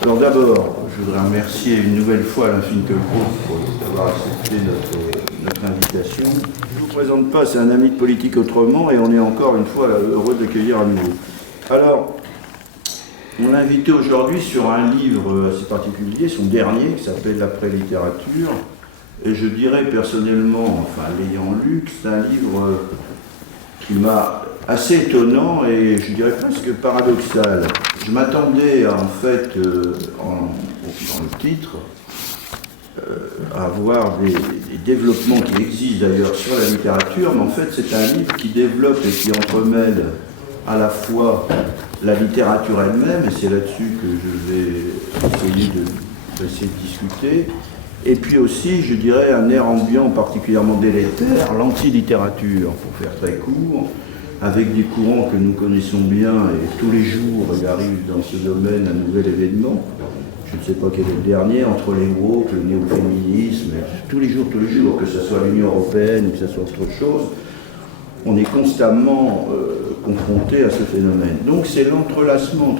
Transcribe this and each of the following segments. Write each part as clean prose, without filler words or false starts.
Alors d'abord, je voudrais remercier une nouvelle fois Alain Finkielkraut pour avoir accepté notre invitation. Je ne vous présente pas, c'est un ami de Politique Autrement et on est encore une fois heureux de l'accueillir à nouveau. Alors, on l'a invité aujourd'hui sur un livre assez particulier, son dernier, qui s'appelle L'après-littérature. Et je dirais personnellement, enfin l'ayant lu, que c'est un livre qui m'a assez étonnant et je dirais presque paradoxal. Je m'attendais en fait, dans le titre, à voir des développements qui existent d'ailleurs sur la littérature, mais en fait c'est un livre qui développe et qui entremêle à la fois la littérature elle-même, et c'est là-dessus que je vais essayer de discuter, et puis aussi, je dirais, un air ambiant particulièrement délétère, l'anti-littérature, pour faire très court, avec des courants que nous connaissons bien, et tous les jours, il arrive dans ce domaine un nouvel événement. Je ne sais pas quel est le dernier, entre les woke, le néo-féminisme, tous les jours, que ce soit l'Union européenne ou que ce soit autre chose, on est constamment confronté à ce phénomène. Donc c'est l'entrelacement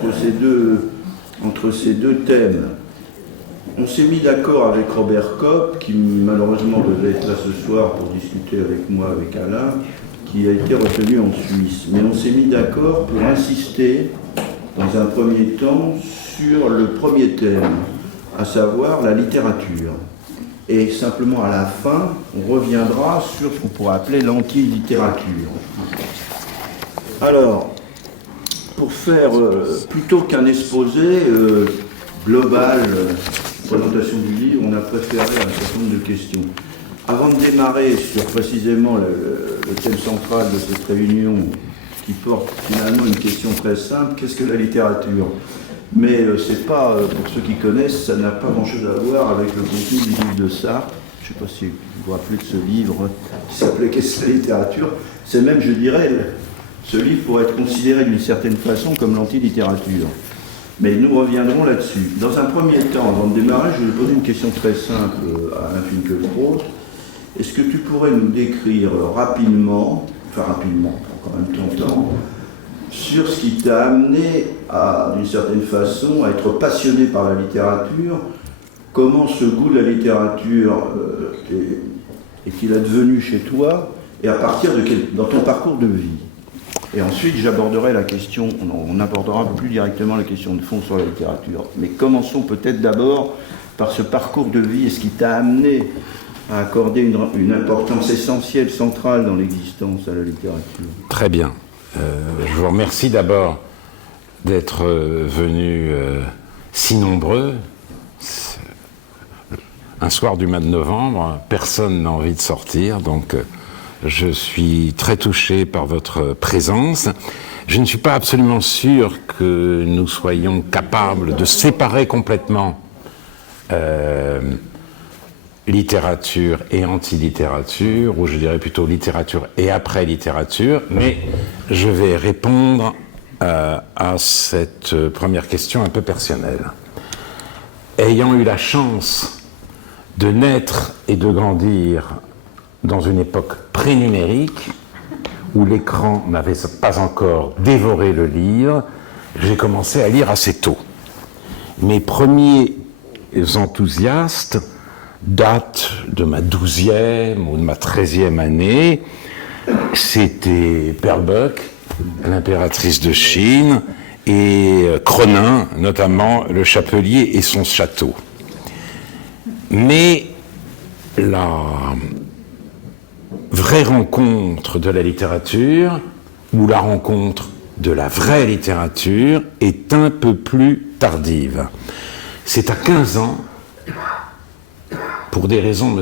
entre ces deux thèmes. On s'est mis d'accord avec Robert Kopp, qui malheureusement devait être là ce soir pour discuter avec moi, avec Alain, qui a été retenu en Suisse. Mais on s'est mis d'accord pour insister, dans un premier temps, sur le premier thème, à savoir la littérature. Et simplement à la fin, on reviendra sur ce qu'on pourrait appeler l'anti-littérature. Alors, pour faire, plutôt qu'un exposé global, présentation du livre, on a préféré un certain nombre de questions. Avant de démarrer sur précisément le thème central de cette réunion, qui porte finalement une question très simple, qu'est-ce que la littérature ? Mais c'est pas, pour ceux qui connaissent, ça n'a pas grand-chose à voir avec le contenu du livre de Sartre. Je ne sais pas si vous vous rappelez de ce livre qui s'appelait Qu'est-ce que la littérature ? C'est même, je dirais, ce livre pourrait être considéré d'une certaine façon comme l'anti-littérature. Mais nous reviendrons là-dessus. Dans un premier temps, avant de démarrer, je vais poser une question très simple à Alain Finkielkraut. Est-ce que tu pourrais nous décrire rapidement, pas quand même ton temps, sur ce qui t'a amené, d'une certaine façon, à être passionné par la littérature, comment ce goût de la littérature est-il advenu chez toi, et à partir de dans ton parcours de vie. Et ensuite, j'aborderai la question, on abordera plus directement la question de fond sur la littérature. Mais commençons peut-être d'abord par ce parcours de vie et ce qui t'a amené à accorder une importance essentielle, centrale dans l'existence à la littérature. Très bien. Je vous remercie d'abord d'être venus si nombreux. Un soir du mois de novembre, personne n'a envie de sortir, donc je suis très touché par votre présence. Je ne suis pas absolument sûr que nous soyons capables de séparer complètement littérature et anti-littérature, ou je dirais plutôt littérature et après-littérature, mais je vais répondre à cette première question un peu personnelle. Ayant eu la chance de naître et de grandir dans une époque pré-numérique, où l'écran n'avait pas encore dévoré le livre, j'ai commencé à lire assez tôt. Mes premiers enthousiastes datent de ma 12e ou de ma 13e année. C'était Pearl Buck, l'impératrice de Chine, et Cronin, notamment Le Chapelier et son château. Mais la vraie rencontre de la littérature, ou la rencontre de la vraie littérature, est un peu plus tardive. C'est à 15 ans, pour des raisons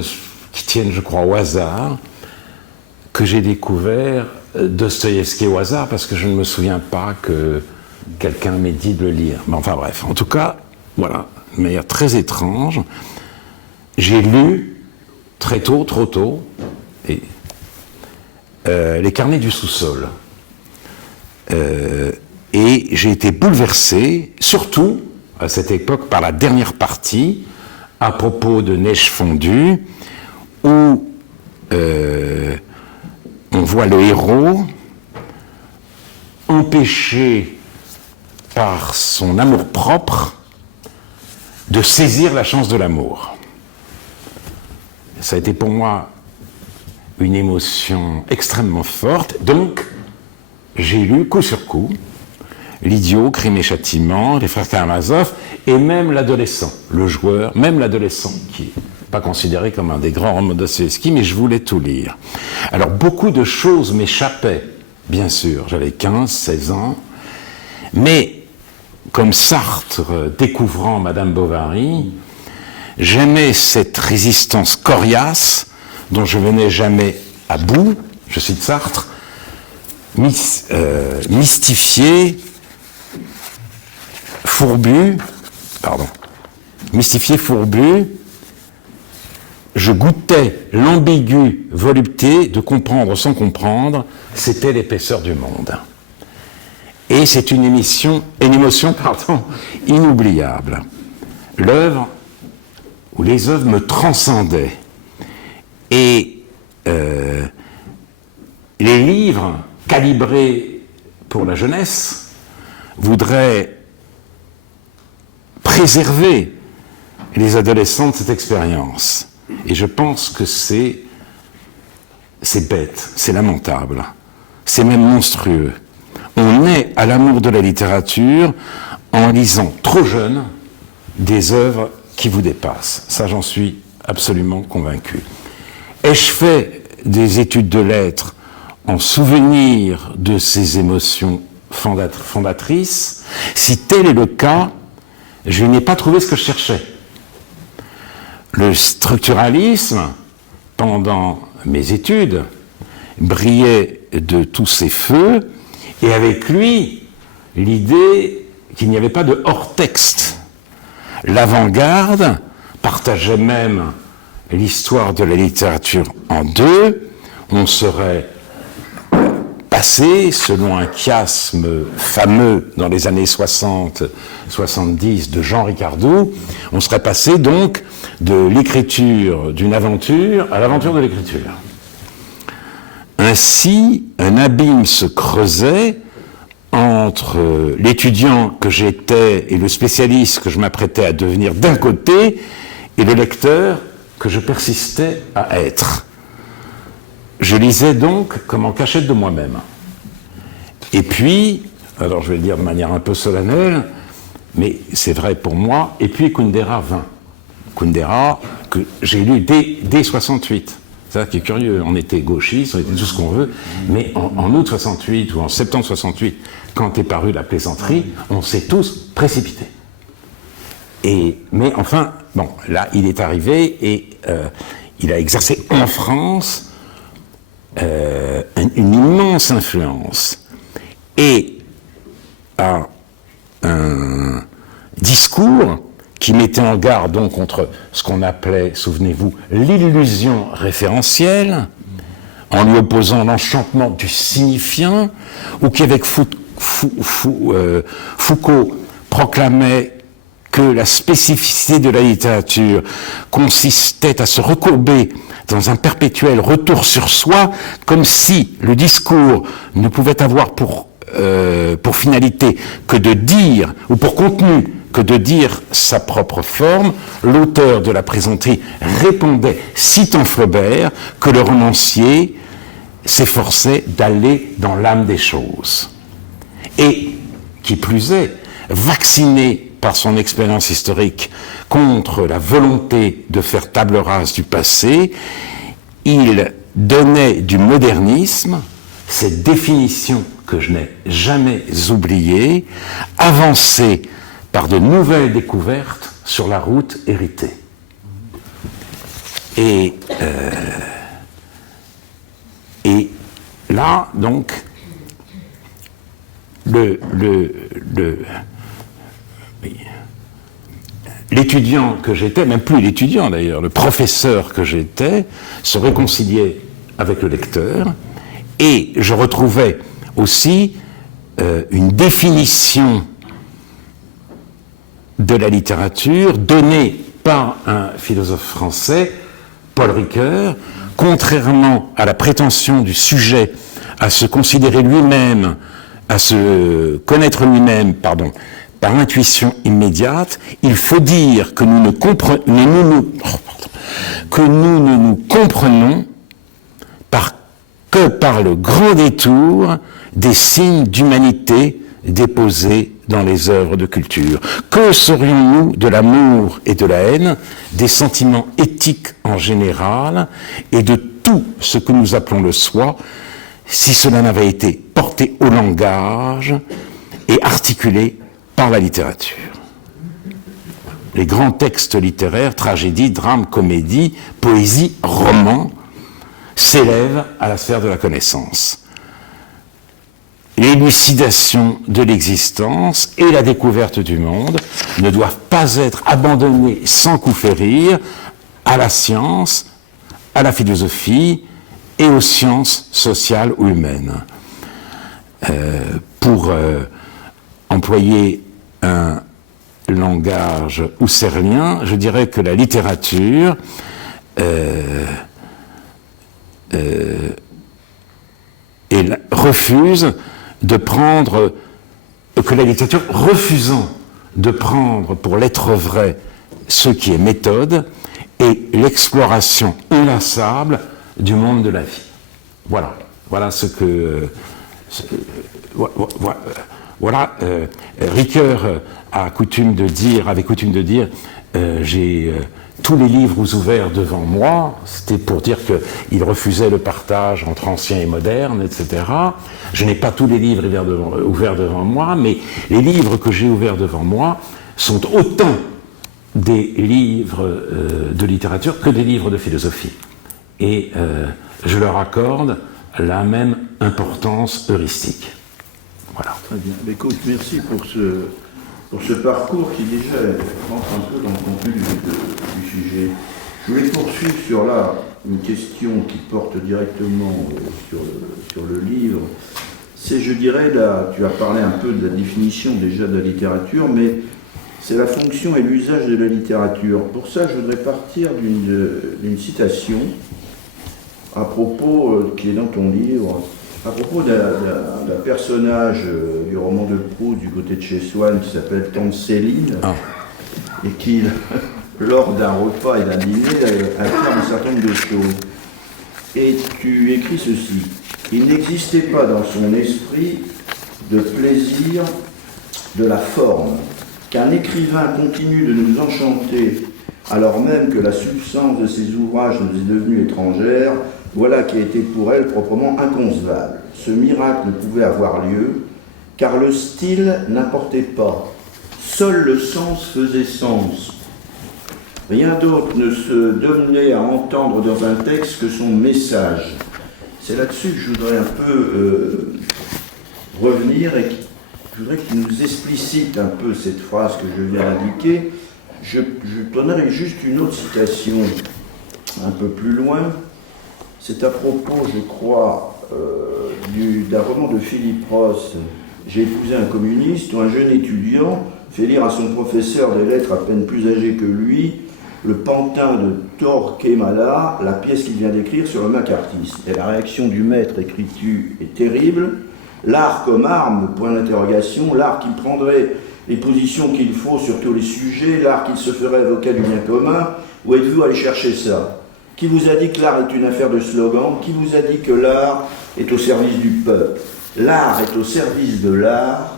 qui tiennent, je crois, au hasard, que j'ai découvert Dostoïevski au hasard, parce que je ne me souviens pas que quelqu'un m'ait dit de le lire. Mais enfin bref, en tout cas, voilà, de manière très étrange, j'ai lu très tôt, trop tôt, Les Carnets du sous-sol. Et j'ai été bouleversé, surtout à cette époque, par la dernière partie, à propos de Neige fondue, où on voit le héros empêché par son amour-propre de saisir la chance de l'amour. Ça a été pour moi une émotion extrêmement forte. Donc, j'ai lu coup sur coup L'Idiot, Crime et Châtiment, Les Frères Karamazov, et même l'adolescent, le joueur, même l'adolescent, qui n'est pas considéré comme un des grands romans de Dostoïevski, mais je voulais tout lire. Alors, beaucoup de choses m'échappaient, bien sûr. J'avais 15, 16 ans, mais comme Sartre découvrant Madame Bovary, j'aimais cette résistance coriace dont je venais jamais à bout, je cite Sartre, mystifié, fourbu, je goûtais l'ambiguë volupté de comprendre sans comprendre, c'était l'épaisseur du monde. Et c'est une émotion inoubliable. L'œuvre, ou les œuvres me transcendaient. Et les livres calibrés pour la jeunesse voudraient préserver les adolescents de cette expérience. Et je pense que c'est bête, c'est lamentable, c'est même monstrueux. On naît à l'amour de la littérature en lisant trop jeune des œuvres qui vous dépassent. Ça, j'en suis absolument convaincu. Ai-je fait des études de lettres en souvenir de ces émotions fondatrices? Si tel est le cas, je n'ai pas trouvé ce que je cherchais. Le structuralisme, pendant mes études, brillait de tous ses feux, et avec lui, l'idée qu'il n'y avait pas de hors-texte. L'avant-garde partageait même l'histoire de la littérature en deux. On serait passé, selon un chiasme fameux dans les années 60-70 de Jean Ricardou, on serait passé donc de l'écriture d'une aventure à l'aventure de l'écriture. Ainsi, un abîme se creusait entre l'étudiant que j'étais et le spécialiste que je m'apprêtais à devenir d'un côté, et le lecteur que je persistais à être. Je lisais donc comme en cachette de moi-même. Et puis, alors je vais le dire de manière un peu solennelle, mais c'est vrai pour moi, et puis Kundera vint. Kundera, que j'ai lu dès 68. C'est ça qui est curieux, on était gauchistes, on était tout ce qu'on veut, mais en août 68 ou en septembre 68, quand est parue La Plaisanterie, on s'est tous précipités. Mais enfin, bon, là, il est arrivé et il a exercé en France une immense influence et a un discours qui mettait en garde donc contre ce qu'on appelait, souvenez-vous, l'illusion référentielle, en lui opposant l'enchantement du signifiant, ou qui avec Foucault proclamait que la spécificité de la littérature consistait à se recourber dans un perpétuel retour sur soi, comme si le discours ne pouvait avoir pour finalité que de dire, ou pour contenu, que de dire sa propre forme. L'auteur de La Plaisanterie répondait, citant Flaubert, que le romancier s'efforçait d'aller dans l'âme des choses. Et, qui plus est, vacciné par son expérience historique contre la volonté de faire table rase du passé, il donnait du modernisme cette définition que je n'ai jamais oubliée, avancée par de nouvelles découvertes sur la route héritée. Et là, donc, l'étudiant que j'étais, même plus l'étudiant d'ailleurs, le professeur que j'étais, se réconciliait avec le lecteur, et je retrouvais aussi une définition de la littérature donnée par un philosophe français, Paul Ricoeur, contrairement à la prétention du sujet à se considérer lui-même, à se connaître lui-même, par intuition immédiate, il faut dire que nous ne nous comprenons que par le grand détour des signes d'humanité déposés dans les œuvres de culture. Que serions-nous de l'amour et de la haine, des sentiments éthiques en général, et de tout ce que nous appelons le soi, si cela n'avait été porté au langage et articulé par la littérature? Les grands textes littéraires, tragédie, drame, comédie, poésie, roman, s'élèvent à la sphère de la connaissance. L'élucidation de l'existence et la découverte du monde ne doivent pas être abandonnées sans coup férir à la science, à la philosophie et aux sciences sociales ou humaines. Pour employer un langage husserlien, je dirais que la littérature refuse de prendre, que la littérature refusant de prendre pour l'être vrai ce qui est méthode et l'exploration inlassable du monde de la vie. Voilà ce que... Ricoeur avait coutume de dire j'ai tous les livres ouverts devant moi. C'était pour dire qu'il refusait le partage entre anciens et modernes, etc. Je n'ai pas tous les livres ouverts devant moi, mais les livres que j'ai ouverts devant moi sont autant des livres de littérature que des livres de philosophie. Et je leur accorde la même importance heuristique. Voilà. Très bien. Écoute, merci pour ce parcours qui déjà rentre un peu dans le contenu du sujet. Je voulais poursuivre sur une question qui porte directement sur le livre. C'est, je dirais, tu as parlé un peu de la définition déjà de la littérature, mais c'est la fonction et l'usage de la littérature. Pour ça, je voudrais partir d'une citation à propos, qui est dans ton livre, à propos d'un personnage du roman de Proust du côté de chez Swann qui s'appelle Tante Céline, et qui, lors d'un repas et d'un dîner, affirme un certain nombre de choses. Et tu écris ceci: il n'existait pas dans son esprit de plaisir de la forme, qu'un écrivain continue de nous enchanter alors même que la substance de ses ouvrages nous est devenue étrangère. Voilà qui a été pour elle proprement inconcevable. Ce miracle ne pouvait avoir lieu, car le style n'importait pas. Seul le sens faisait sens. Rien d'autre ne se donnait à entendre dans un texte que son message. C'est là-dessus que je voudrais un peu revenir, et je voudrais qu'il nous explicite un peu cette phrase que je viens d'indiquer. Je donnerai juste une autre citation un peu plus loin. C'est à propos, je crois, d'un roman de Philippe Ross, J'ai épousé un communiste, où un jeune étudiant fait lire à son professeur des lettres à peine plus âgé que lui, le pantin de Torquemada, la pièce qu'il vient d'écrire sur le macartiste. Et la réaction du maître, écrit-tu, est terrible. L'art comme arme, point d'interrogation, l'art qui prendrait les positions qu'il faut sur tous les sujets, l'art qu'il se ferait avocat du bien commun. Où êtes-vous allé chercher ça? Qui vous a dit que l'art est une affaire de slogan? Qui vous a dit que l'art est au service du peuple? L'art est au service de l'art,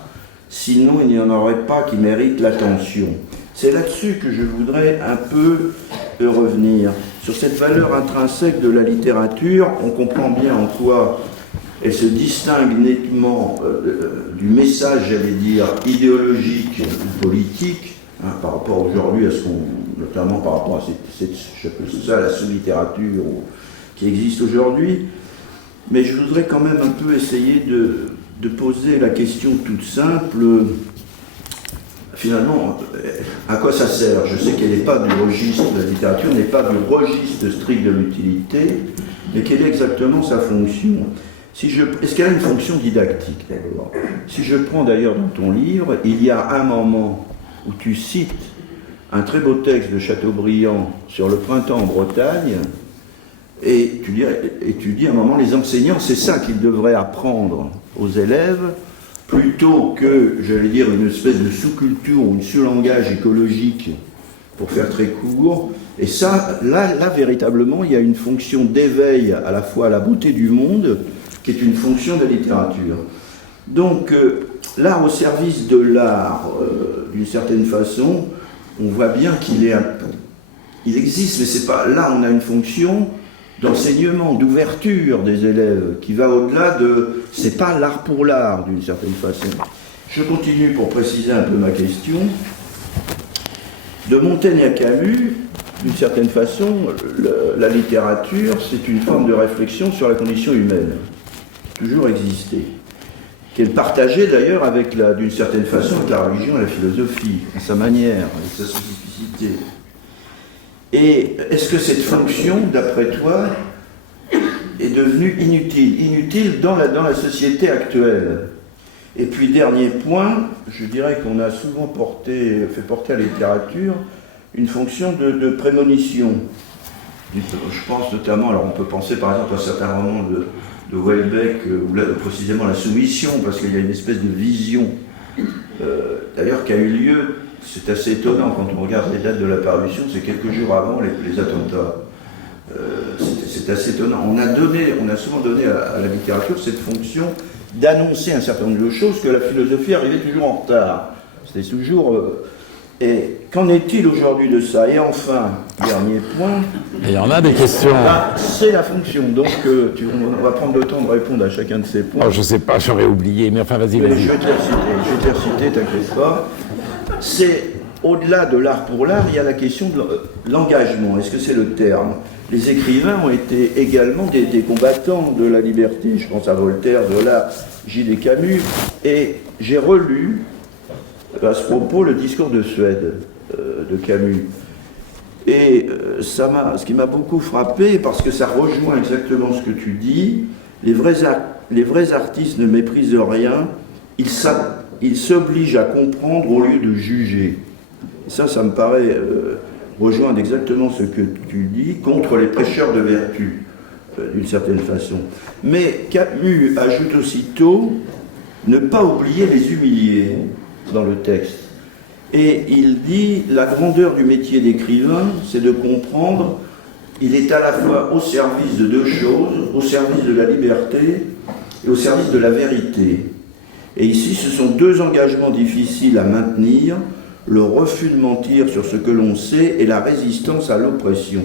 sinon il n'y en aurait pas qui méritent l'attention. C'est là-dessus que je voudrais un peu revenir. Sur cette valeur intrinsèque de la littérature, on comprend bien en quoi elle se distingue nettement du message, j'allais dire, idéologique ou politique, par rapport aujourd'hui à ce qu'on, notamment par rapport à la sous-littérature qui existe aujourd'hui. Mais je voudrais quand même un peu essayer de poser la question toute simple, finalement, à quoi ça sert? Je sais qu'elle n'est pas du registre de la littérature, n'est pas du registre strict de l'utilité, mais quelle est exactement sa fonction? Est-ce qu'elle a une fonction didactique, d'abord? Si je prends d'ailleurs dans ton livre, il y a un moment où tu cites un très beau texte de Chateaubriand sur le printemps en Bretagne, et tu dis à un moment, les enseignants, c'est ça qu'ils devraient apprendre aux élèves, plutôt que, j'allais dire, une espèce de sous-culture ou une sous-langage écologique, pour faire très court. Et ça, là, véritablement, il y a une fonction d'éveil à la fois à la beauté du monde, qui est une fonction de la littérature. Donc, l'art au service de l'art, d'une certaine façon, on voit bien il existe, mais c'est pas... Là, on a une fonction d'enseignement, d'ouverture des élèves, qui va au-delà de... C'est pas l'art pour l'art, d'une certaine façon. Je continue pour préciser un peu ma question. De Montaigne à Camus, d'une certaine façon, la littérature, c'est une forme de réflexion sur la condition humaine, qui a toujours existé, qui est partagée d'ailleurs avec, d'une certaine façon, avec la religion et la philosophie, à sa manière, avec sa spécificité. Et est-ce que cette fonction, d'après toi, est devenue inutile dans la société actuelle? Et puis, dernier point, je dirais qu'on a souvent fait porter à la littérature une fonction de prémonition. Je pense notamment, alors on peut penser par exemple à certains romans de Houellebecq, ou précisément La Soumission, parce qu'il y a une espèce de vision, d'ailleurs, qui a eu lieu. C'est assez étonnant quand on regarde les dates de la parution, c'est quelques jours avant les attentats. C'est assez étonnant. On a souvent donné à la littérature cette fonction d'annoncer un certain nombre de choses que la philosophie arrivait toujours en retard. C'était toujours... Et qu'en est-il aujourd'hui de ça? Et enfin, dernier point... Il y en a des questions. C'est la fonction. Donc, on va prendre le temps de répondre à chacun de ces points. Oh, je sais pas, j'aurais oublié, mais enfin, vas-y. Je vais te les reciter, t'inquiète pas. C'est, au-delà de l'art pour l'art, il y a la question de l'engagement. Est-ce que c'est le terme? Les écrivains ont été également des combattants de la liberté. Je pense à Voltaire, Zola, Gilles et Camus. Et j'ai relu, à ce propos, le discours de Suède de Camus. Et ce qui m'a beaucoup frappé, parce que ça rejoint exactement ce que tu dis, les vrais artistes ne méprisent rien, ils s'obligent à comprendre au lieu de juger. Et ça me paraît rejoindre exactement ce que tu dis, contre les prêcheurs de vertu, d'une certaine façon. Mais Camus ajoute aussitôt ne pas oublier les humiliés dans le texte. Et il dit, la grandeur du métier d'écrivain, c'est de comprendre, il est à la fois au service de deux choses, au service de la liberté et au service de la vérité. Et ici, ce sont deux engagements difficiles à maintenir, le refus de mentir sur ce que l'on sait et la résistance à l'oppression.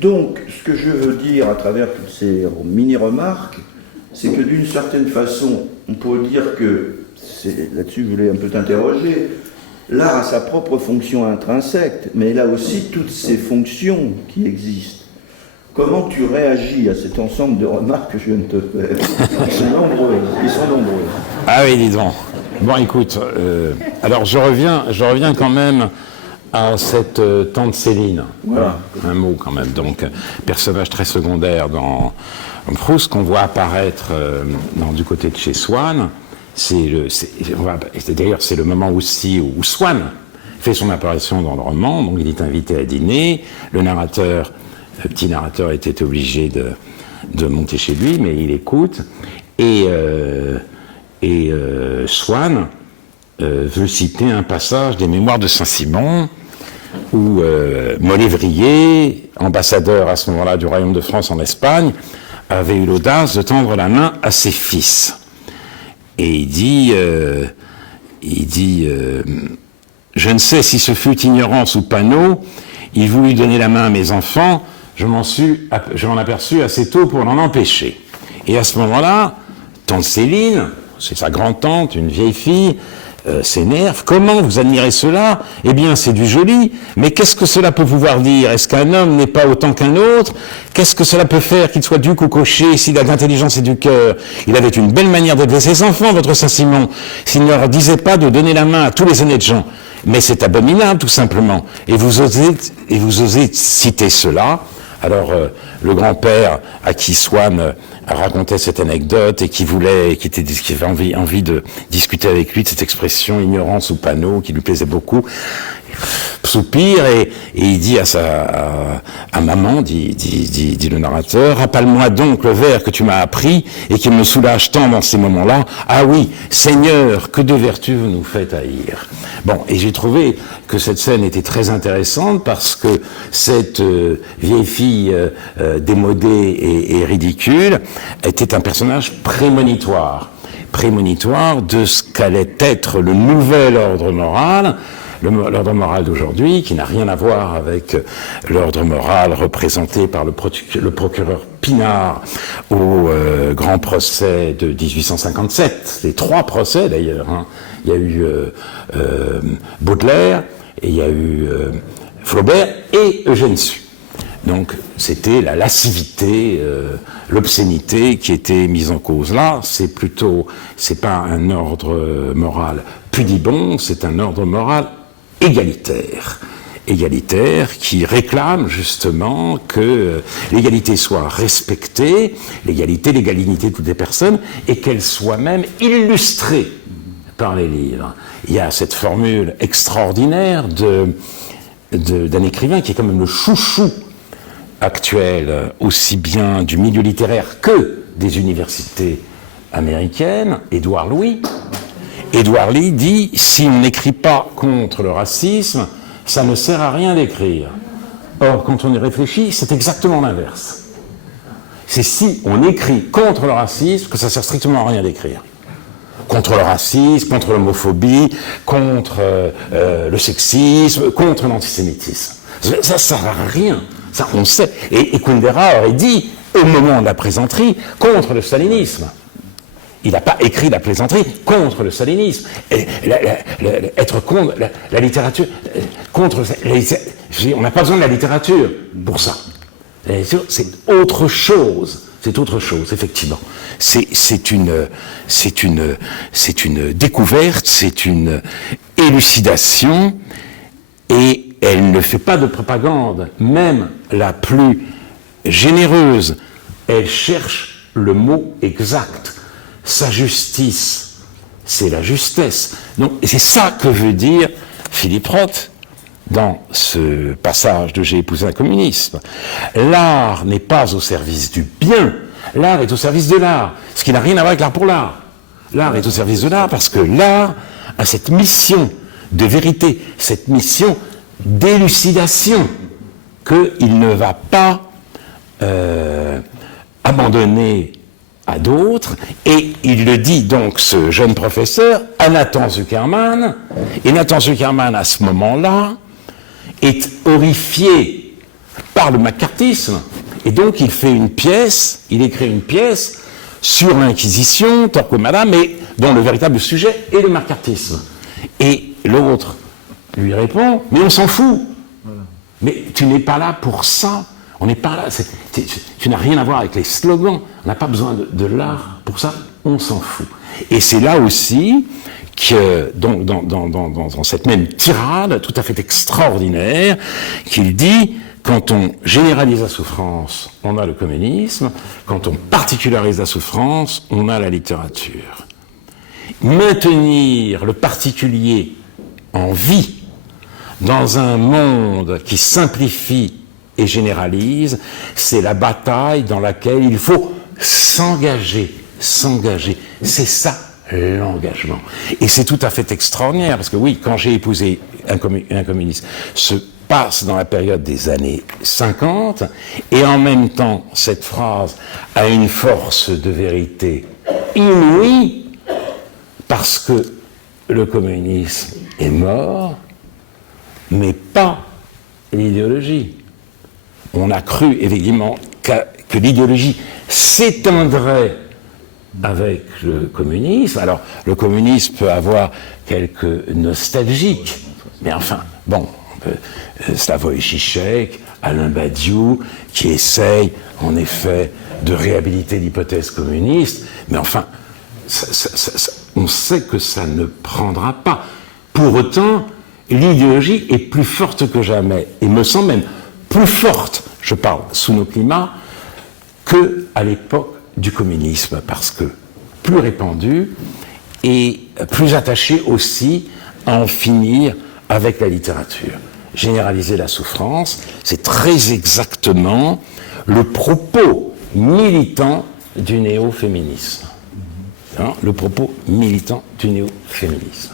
Donc, ce que je veux dire à travers toutes ces mini-remarques, c'est que d'une certaine façon, on peut dire que, là-dessus je voulais un peu t'interroger, l'art a sa propre fonction intrinsèque, mais il a aussi toutes ces fonctions qui existent. Comment tu réagis à cet ensemble de remarques que je viens de te faire? Ils sont nombreux. Ah oui, dis donc. Bon, écoute, alors je reviens quand même à cette tante Céline. Voilà. Un mot quand même. Donc, personnage très secondaire dans Proust, qu'on voit apparaître du côté de chez Swann. D'ailleurs, c'est le moment aussi où Swann fait son apparition dans le roman. Donc, il est invité à dîner. Le petit narrateur était obligé de monter chez lui, mais il écoute. Et Swann veut citer un passage des Mémoires de Saint-Simon où Molévrier, ambassadeur à ce moment-là du Royaume de France en Espagne, avait eu l'audace de tendre la main à ses fils. Et il dit je ne sais si ce fut ignorance ou panneau, il voulut donner la main à mes enfants, je m'en aperçus assez tôt pour l'en empêcher. Et à ce moment-là, tante Céline, c'est sa grand-tante, une vieille fille, s'énerve. Comment vous admirez cela? Eh bien, c'est du joli. Mais qu'est-ce que cela peut pouvoir dire? Est-ce qu'un homme n'est pas autant qu'un autre? Qu'est-ce que cela peut faire, qu'il soit duc ou cocher, s'il a de l'intelligence et du cœur? Il avait une belle manière d'élever ses enfants, votre Saint-Simon, s'il ne leur disait pas de donner la main à tous les honnêtes gens. Mais c'est abominable, tout simplement. Et vous osez citer cela. Alors, le grand-père à qui Swann racontait cette anecdote et qui avait envie de discuter avec lui de cette expression ignorance ou panneau qui lui plaisait beaucoup, soupire et il dit à maman, dit le narrateur, rappelle-moi donc le vers que tu m'as appris et qui me soulage tant dans ces moments-là. Ah oui, Seigneur, que de vertus vous nous faites haïr. Bon, et j'ai trouvé que cette scène était très intéressante parce que cette vieille fille démodée et ridicule était un personnage prémonitoire de ce qu'allait être le nouvel ordre moral, l'ordre moral d'aujourd'hui, qui n'a rien à voir avec l'ordre moral représenté par le procureur Pinard au grand procès de 1857. Les 3 procès d'ailleurs. Hein. Il y a eu Baudelaire, et il y a eu Flaubert et Eugène Sue. Donc c'était la lascivité, l'obscénité qui était mise en cause. Là, c'est pas un ordre moral pudibond, c'est un ordre moral égalitaire qui réclame justement que l'égalité soit respectée, l'égalité de toutes les personnes, et qu'elle soit même illustrée par les livres. Il y a cette formule extraordinaire d'un écrivain qui est quand même le chouchou actuel, aussi bien du milieu littéraire que des universités américaines, Édouard Louis. Édouard Louis dit « Si on n'écrit pas contre le racisme, ça ne sert à rien d'écrire. » Or, quand on y réfléchit, c'est exactement l'inverse. C'est si on écrit contre le racisme que ça sert strictement à rien d'écrire. Contre le racisme, contre l'homophobie, contre le sexisme, contre l'antisémitisme. Ça ne sert à rien. Ça, on sait. Et Kundera aurait dit, au moment de la plaisanterie, contre le stalinisme. Il n'a pas écrit la plaisanterie contre le stalinisme. Être contre la littérature, on n'a pas besoin de la littérature pour ça. C'est autre chose. C'est autre chose, effectivement. C'est une découverte, c'est une élucidation, et elle ne fait pas de propagande, même la plus généreuse. Elle cherche le mot exact. Sa justice, c'est la justesse. Donc, et c'est ça que veut dire Philippe Roth dans ce passage de J'ai épousé un communisme. L'art n'est pas au service du bien, l'art est au service de l'art, ce qui n'a rien à voir avec l'art pour l'art. L'art est au service de l'art parce que l'art a cette mission de vérité, cette mission d'élucidation qu'il ne va pas abandonner à d'autres, et il le dit donc, ce jeune professeur, à Nathan Zuckerman, et Nathan Zuckerman, à ce moment-là, est horrifié par le macartisme, et donc il écrit une pièce sur l'Inquisition, Torquemada, mais dont le véritable sujet est le macartisme. Et l'autre lui répond, mais on s'en fout, mais tu n'es pas là pour ça. On n'est pas là, tu n'as rien à voir avec les slogans, on n'a pas besoin de l'art pour ça, on s'en fout. Et c'est là aussi que, donc, dans cette même tirade tout à fait extraordinaire, qu'il dit, quand on généralise la souffrance, on a le communisme, quand on particularise la souffrance, on a la littérature. Maintenir le particulier en vie dans un monde qui simplifie et généralise, c'est la bataille dans laquelle il faut s'engager. C'est ça, l'engagement. Et c'est tout à fait extraordinaire, parce que oui, quand J'ai épousé un communiste, se passe dans la période des années 50, et en même temps, cette phrase a une force de vérité inouïe, parce que le communisme est mort, mais pas l'idéologie. On a cru, évidemment, que l'idéologie s'éteindrait avec le communisme. Alors, le communisme peut avoir quelques nostalgiques, mais enfin, bon, Slavoj Žižek, Alain Badiou, qui essayent, en effet, de réhabiliter l'hypothèse communiste, mais enfin, on sait que ça ne prendra pas. Pour autant, l'idéologie est plus forte que jamais, et me semble même plus forte, je parle sous nos climats, qu'à l'époque du communisme, parce que plus répandue et plus attachée aussi à en finir avec la littérature. Généraliser la souffrance, c'est très exactement le propos militant du néo-féminisme. Hein, le propos militant du néo-féminisme.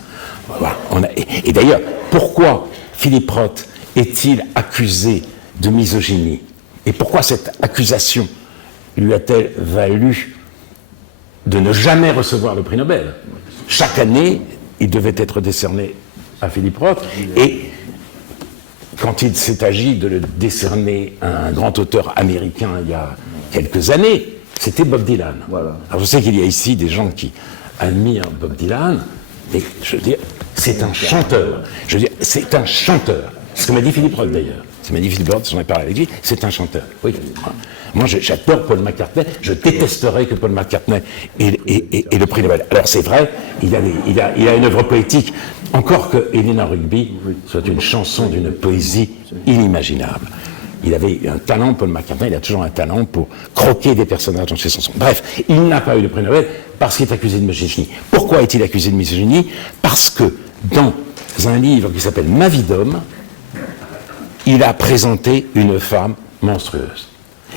Voilà, et d'ailleurs, pourquoi Philippe Roth est-il accusé de misogynie? Et pourquoi cette accusation lui a-t-elle valu de ne jamais recevoir le prix Nobel? Chaque année, il devait être décerné à Philippe Roth, et quand il s'est agi de le décerner à un grand auteur américain il y a quelques années, c'était Bob Dylan. Voilà. Alors je sais qu'il y a ici des gens qui admirent Bob Dylan, mais je veux dire, c'est un chanteur. Je veux dire, c'est un chanteur. C'est ce que m'a dit Philippe Roth d'ailleurs. C'est ce que m'a dit Philippe Roth, j'en ai parlé avec lui, c'est un chanteur. Oui. Moi, j'adore Paul McCartney, je détesterais que Paul McCartney ait le prix Nobel. Alors c'est vrai, il a une œuvre poétique, encore que Eleanor Rigby soit une chanson d'une poésie inimaginable. Il avait un talent, Paul McCartney, il a toujours un talent pour croquer des personnages dans ses chansons. Bref, il n'a pas eu le prix Nobel parce qu'il est accusé de misogynie. Pourquoi est-il accusé de misogynie? Parce que dans un livre qui s'appelle Ma vie d'homme, il a présenté une femme menstrueuse.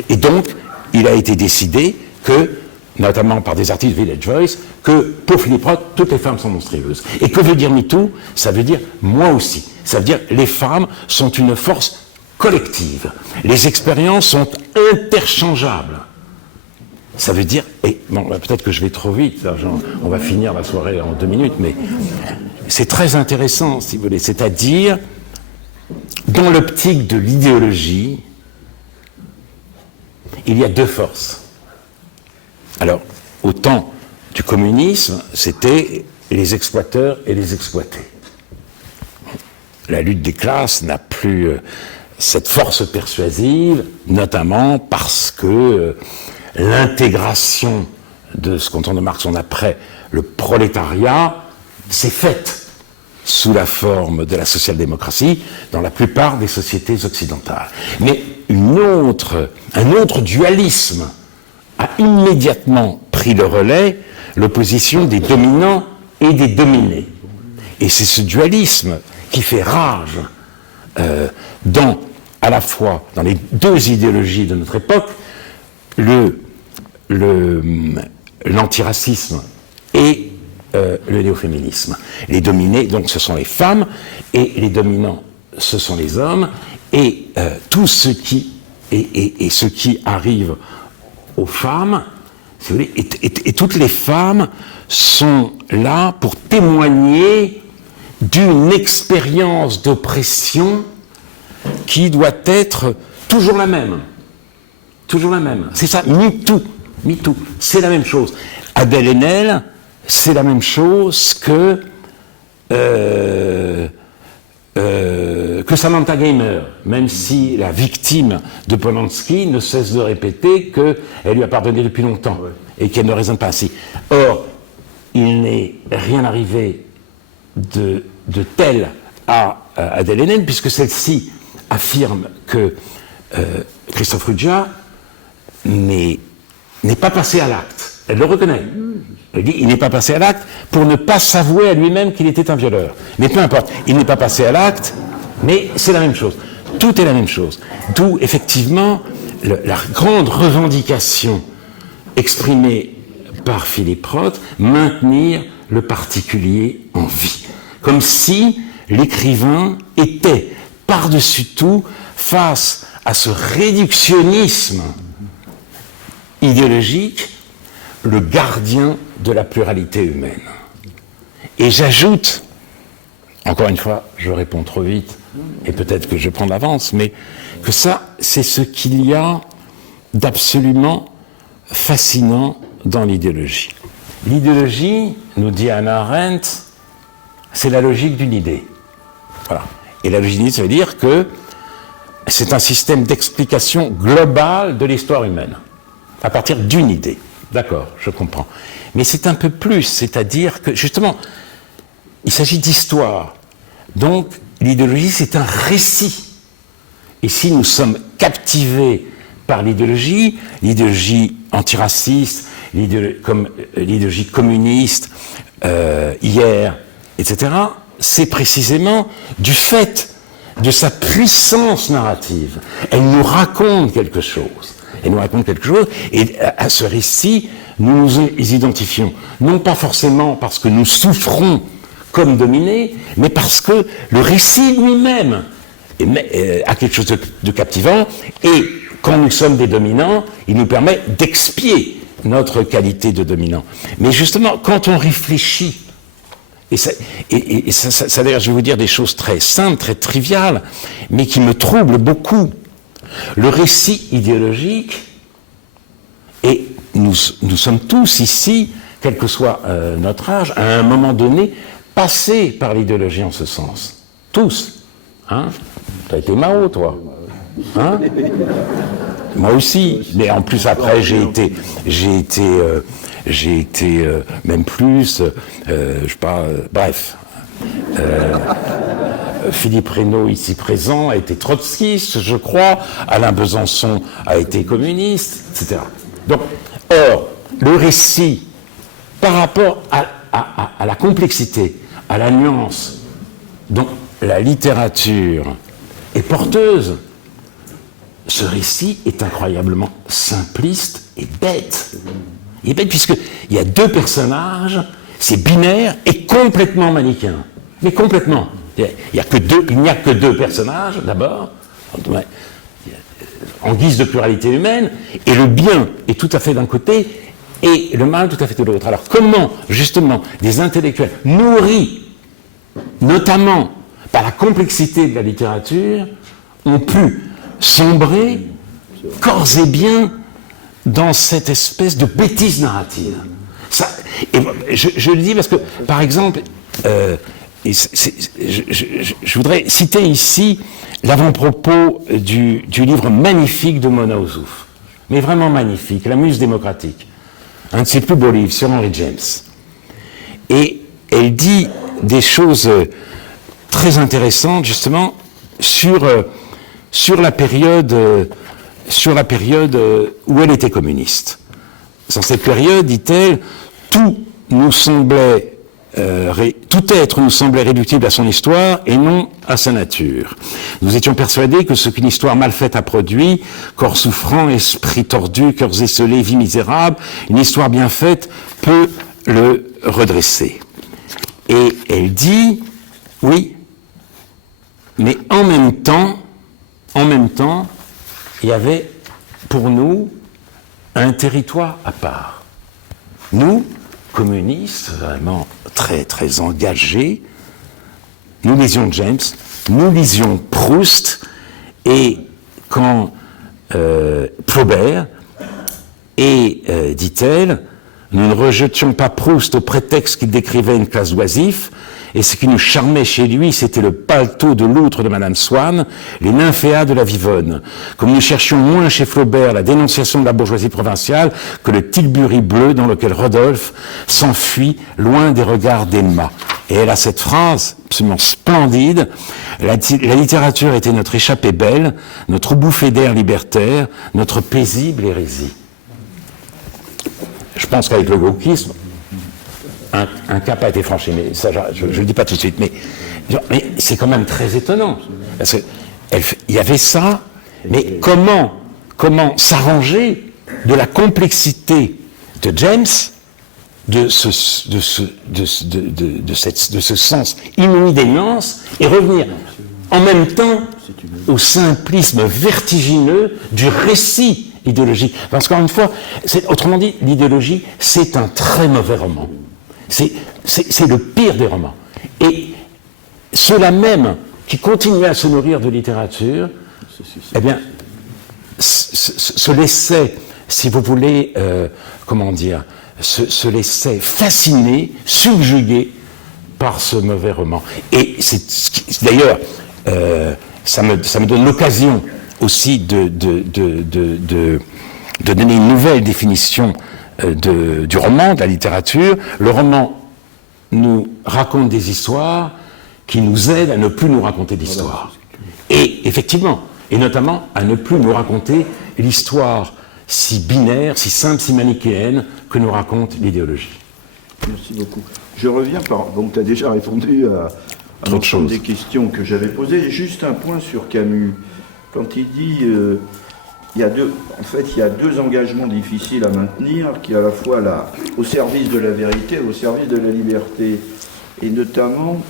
Et donc, il a été décidé que, notamment par des artistes de Village Voice, que pour Philippe Roth, toutes les femmes sont monstrueuses. Et que veut dire MeToo? Ça veut dire moi aussi. Ça veut dire les femmes sont une force collective. Les expériences sont interchangeables. Ça veut dire, et bon, peut-être que je vais trop vite, là, on va finir la soirée en 2 minutes, mais c'est très intéressant, si vous voulez. C'est-à-dire, dans l'optique de l'idéologie, il y a 2 forces. Alors, au temps du communisme, c'était les exploiteurs et les exploités. La lutte des classes n'a plus cette force persuasive, notamment parce que l'intégration de ce qu'en temps de Marx on appelait le prolétariat s'est faite sous la forme de la social-démocratie dans la plupart des sociétés occidentales. Mais un autre dualisme a immédiatement pris le relais, l'opposition des dominants et des dominés. Et c'est ce dualisme qui fait rage à la fois dans les 2 idéologies de notre époque, l'antiracisme et le néo-féminisme. Les dominés, donc, ce sont les femmes, et les dominants, ce sont les hommes, et tout ce qui arrive aux femmes, si vous voulez, et toutes les femmes sont là pour témoigner d'une expérience d'oppression qui doit être toujours la même. Toujours la même. C'est ça, MeToo, c'est la même chose. Adèle Haenel, c'est la même chose que Samantha Gamer, même si la victime de Polanski ne cesse de répéter qu'elle lui a pardonné depuis longtemps et qu'elle ne raisonne pas ainsi. Or, il n'est rien arrivé de tel à Adèle Haenel, puisque celle-ci affirme que Christophe Ruggia n'est pas passé à l'acte. Elle le reconnaît. Elle dit, il n'est pas passé à l'acte pour ne pas s'avouer à lui-même qu'il était un violeur. Mais peu importe, il n'est pas passé à l'acte, mais c'est la même chose. Tout est la même chose. D'où, effectivement, la grande revendication exprimée par Philippe Roth, maintenir le particulier en vie. Comme si l'écrivain était, par-dessus tout, face à ce réductionnisme idéologique, le gardien de la pluralité humaine. Et j'ajoute, encore une fois, je réponds trop vite, et peut-être que je prends l'avance, mais que ça, c'est ce qu'il y a d'absolument fascinant dans l'idéologie. L'idéologie, nous dit Hannah Arendt, c'est la logique d'une idée. Voilà. Et la logique d'une idée, ça veut dire que c'est un système d'explication globale de l'histoire humaine, à partir d'une idée. D'accord, je comprends. Mais c'est un peu plus, c'est-à-dire que, justement, il s'agit d'histoire. Donc, l'idéologie, c'est un récit. Et si nous sommes captivés par l'idéologie antiraciste, comme l'idéologie communiste, hier, etc., c'est précisément du fait de sa puissance narrative. Elle nous raconte quelque chose. Elle nous raconte quelque chose, et à ce récit, nous nous identifions. Non pas forcément parce que nous souffrons comme dominés, mais parce que le récit lui-même a quelque chose de captivant, et quand nous sommes des dominants, il nous permet d'expier notre qualité de dominant. Mais justement, quand on réfléchit, et ça d'ailleurs, je vais vous dire des choses très simples, très triviales, mais qui me troublent beaucoup. Le récit idéologique, et nous sommes tous ici, quel que soit notre âge, à un moment donné, passés par l'idéologie en ce sens. Tous. Hein? T'as été Mao, toi. Hein? Moi aussi. Mais en plus, après, j'ai été même plus, je sais pas, bref. Philippe Reynaud, ici présent, a été trotskiste, je crois. Alain Besançon a été communiste, etc. Donc, or, le récit, par rapport à la complexité, à la nuance dont la littérature est porteuse, ce récit est incroyablement simpliste et bête. Il est bête puisqu'il y a deux personnages, c'est binaire et complètement manichéen. Mais complètement. Il n'y a que deux personnages, d'abord, en guise de pluralité humaine, et le bien est tout à fait d'un côté, et le mal tout à fait de l'autre. Alors comment, justement, des intellectuels nourris, notamment par la complexité de la littérature, ont pu sombrer, corps et bien, dans cette espèce de bêtise narrative. Ça, et je le dis parce que, par exemple, je voudrais citer ici l'avant-propos du livre magnifique de Mona Ozouf, mais vraiment magnifique, La Muse démocratique, un de ses plus beaux livres sur Henry James. Et elle dit des choses très intéressantes, justement, sur la période où elle était communiste. Dans cette période, dit-elle, tout être nous semblait réductible à son histoire et non à sa nature. Nous étions persuadés que ce qu'une histoire mal faite a produit, corps souffrant, esprit tordu, cœurs esselés, vie misérable, une histoire bien faite peut le redresser. Et elle dit, oui, mais en même temps, il y avait pour nous un territoire à part. Nous, communistes, vraiment très très engagés, nous lisions James, nous lisions Proust, et quand Flaubert, et dit-elle, nous ne rejetions pas Proust au prétexte qu'il décrivait une classe d'oisifs, et ce qui nous charmait chez lui, c'était le paletot de loutre de Madame Swann, les nymphéas de la Vivonne. Comme nous cherchions moins chez Flaubert la dénonciation de la bourgeoisie provinciale que le tilbury bleu dans lequel Rodolphe s'enfuit loin des regards d'Emma. Et elle a cette phrase absolument splendide, la littérature était notre échappée belle, notre bouffée d'air libertaire, notre paisible hérésie. Je pense qu'avec le gauchisme, un cap a été franchi, mais ça, je ne le dis pas tout de suite, mais c'est quand même très étonnant, parce qu'il y avait ça, mais comment s'arranger de la complexité de James, de ce sens inouï des nuances, et revenir en même temps au simplisme vertigineux du récit idéologique. Parce qu'encore une fois, autrement dit, l'idéologie, c'est un très mauvais roman. C'est le pire des romans. Et ceux-là même qui continuaient à se nourrir de littérature, eh bien, se laissaient, si vous voulez, se laissaient fasciner, subjuguer par ce mauvais roman. Et d'ailleurs, ça me donne l'occasion aussi de donner une nouvelle définition du roman, de la littérature. Le roman nous raconte des histoires qui nous aident à ne plus nous raconter d'histoire. Et effectivement, et notamment à ne plus nous raconter l'histoire si binaire, si simple, si manichéenne que nous raconte l'idéologie. Merci beaucoup. Je reviens donc tu as déjà répondu à l'ensemble des questions que j'avais posées. Juste un point sur Camus. Quand il dit il y a deux engagements difficiles à maintenir, qui est à la fois au service de la vérité et au service de la liberté. Et notamment,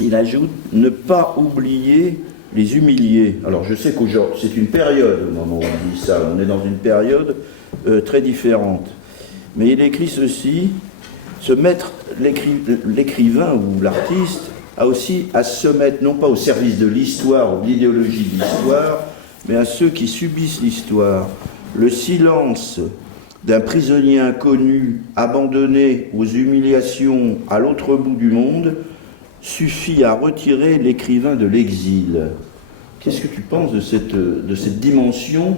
il ajoute ne pas oublier les humiliés. Alors je sais qu'aujourd'hui, c'est une période au moment où on dit ça, on est dans une période très différente. Mais il écrit ceci, se mettre l'écrivain ou l'artiste a aussi à se mettre non pas au service de l'histoire ou de l'idéologie de l'histoire, mais à ceux qui subissent l'histoire. Le silence d'un prisonnier inconnu, abandonné aux humiliations à l'autre bout du monde, suffit à retirer l'écrivain de l'exil. Qu'est-ce que tu penses de cette dimension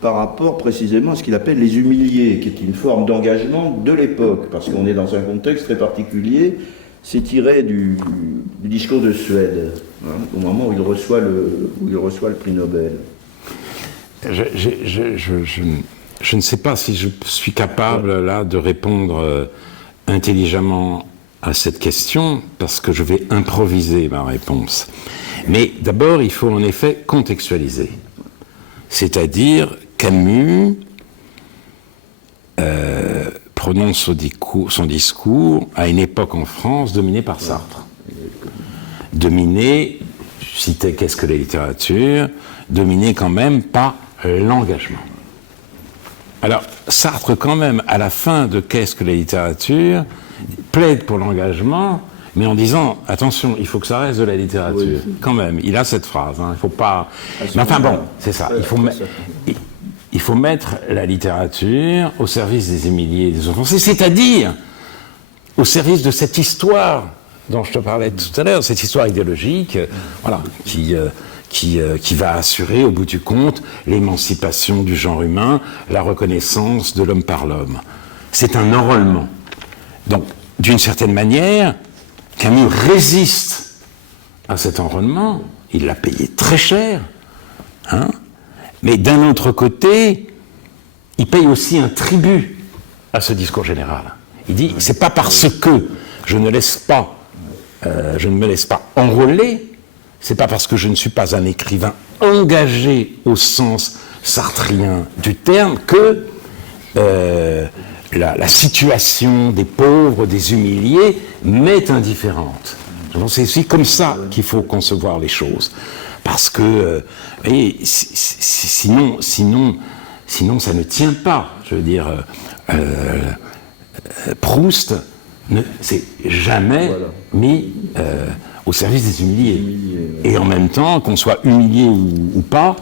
par rapport précisément à ce qu'il appelle les humiliés, qui est une forme d'engagement de l'époque, parce qu'on est dans un contexte très particulier. C'est tiré du discours de Suède, hein, au moment où il reçoit le prix Nobel. Je ne sais pas si je suis capable là de répondre intelligemment à cette question, parce que je vais improviser ma réponse. Mais d'abord, il faut en effet contextualiser. C'est-à-dire, Camus prononce son discours à une époque en France dominée par Sartre. Dominée, je citais qu'est-ce que la littérature, dominée quand même par l'engagement. Alors, Sartre, quand même, à la fin de qu'est-ce que la littérature, plaide pour l'engagement, mais en disant, attention, il faut que ça reste de la littérature. Oui. Quand même, il a cette phrase, hein, il ne faut pas... Mais enfin bon, c'est ça, il faut mettre la littérature au service des humiliés et des offensés, c'est-à-dire au service de cette histoire dont je te parlais tout à l'heure, cette histoire idéologique, voilà, qui va assurer, au bout du compte, l'émancipation du genre humain, la reconnaissance de l'homme par l'homme. C'est un enrôlement. Donc, d'une certaine manière, Camus résiste à cet enrôlement, il l'a payé très cher, hein, mais d'un autre côté, il paye aussi un tribut à ce discours général. Il dit, c'est pas parce que je ne me laisse pas enrôler, c'est pas parce que je ne suis pas un écrivain engagé au sens sartrien du terme que la situation des pauvres, des humiliés m'est indifférente. C'est aussi comme ça qu'il faut concevoir les choses. Parce que sinon ça ne tient pas. Je veux dire, Proust ne s'est jamais mis au service des humiliés. Et en même temps, qu'on soit humilié ou pas,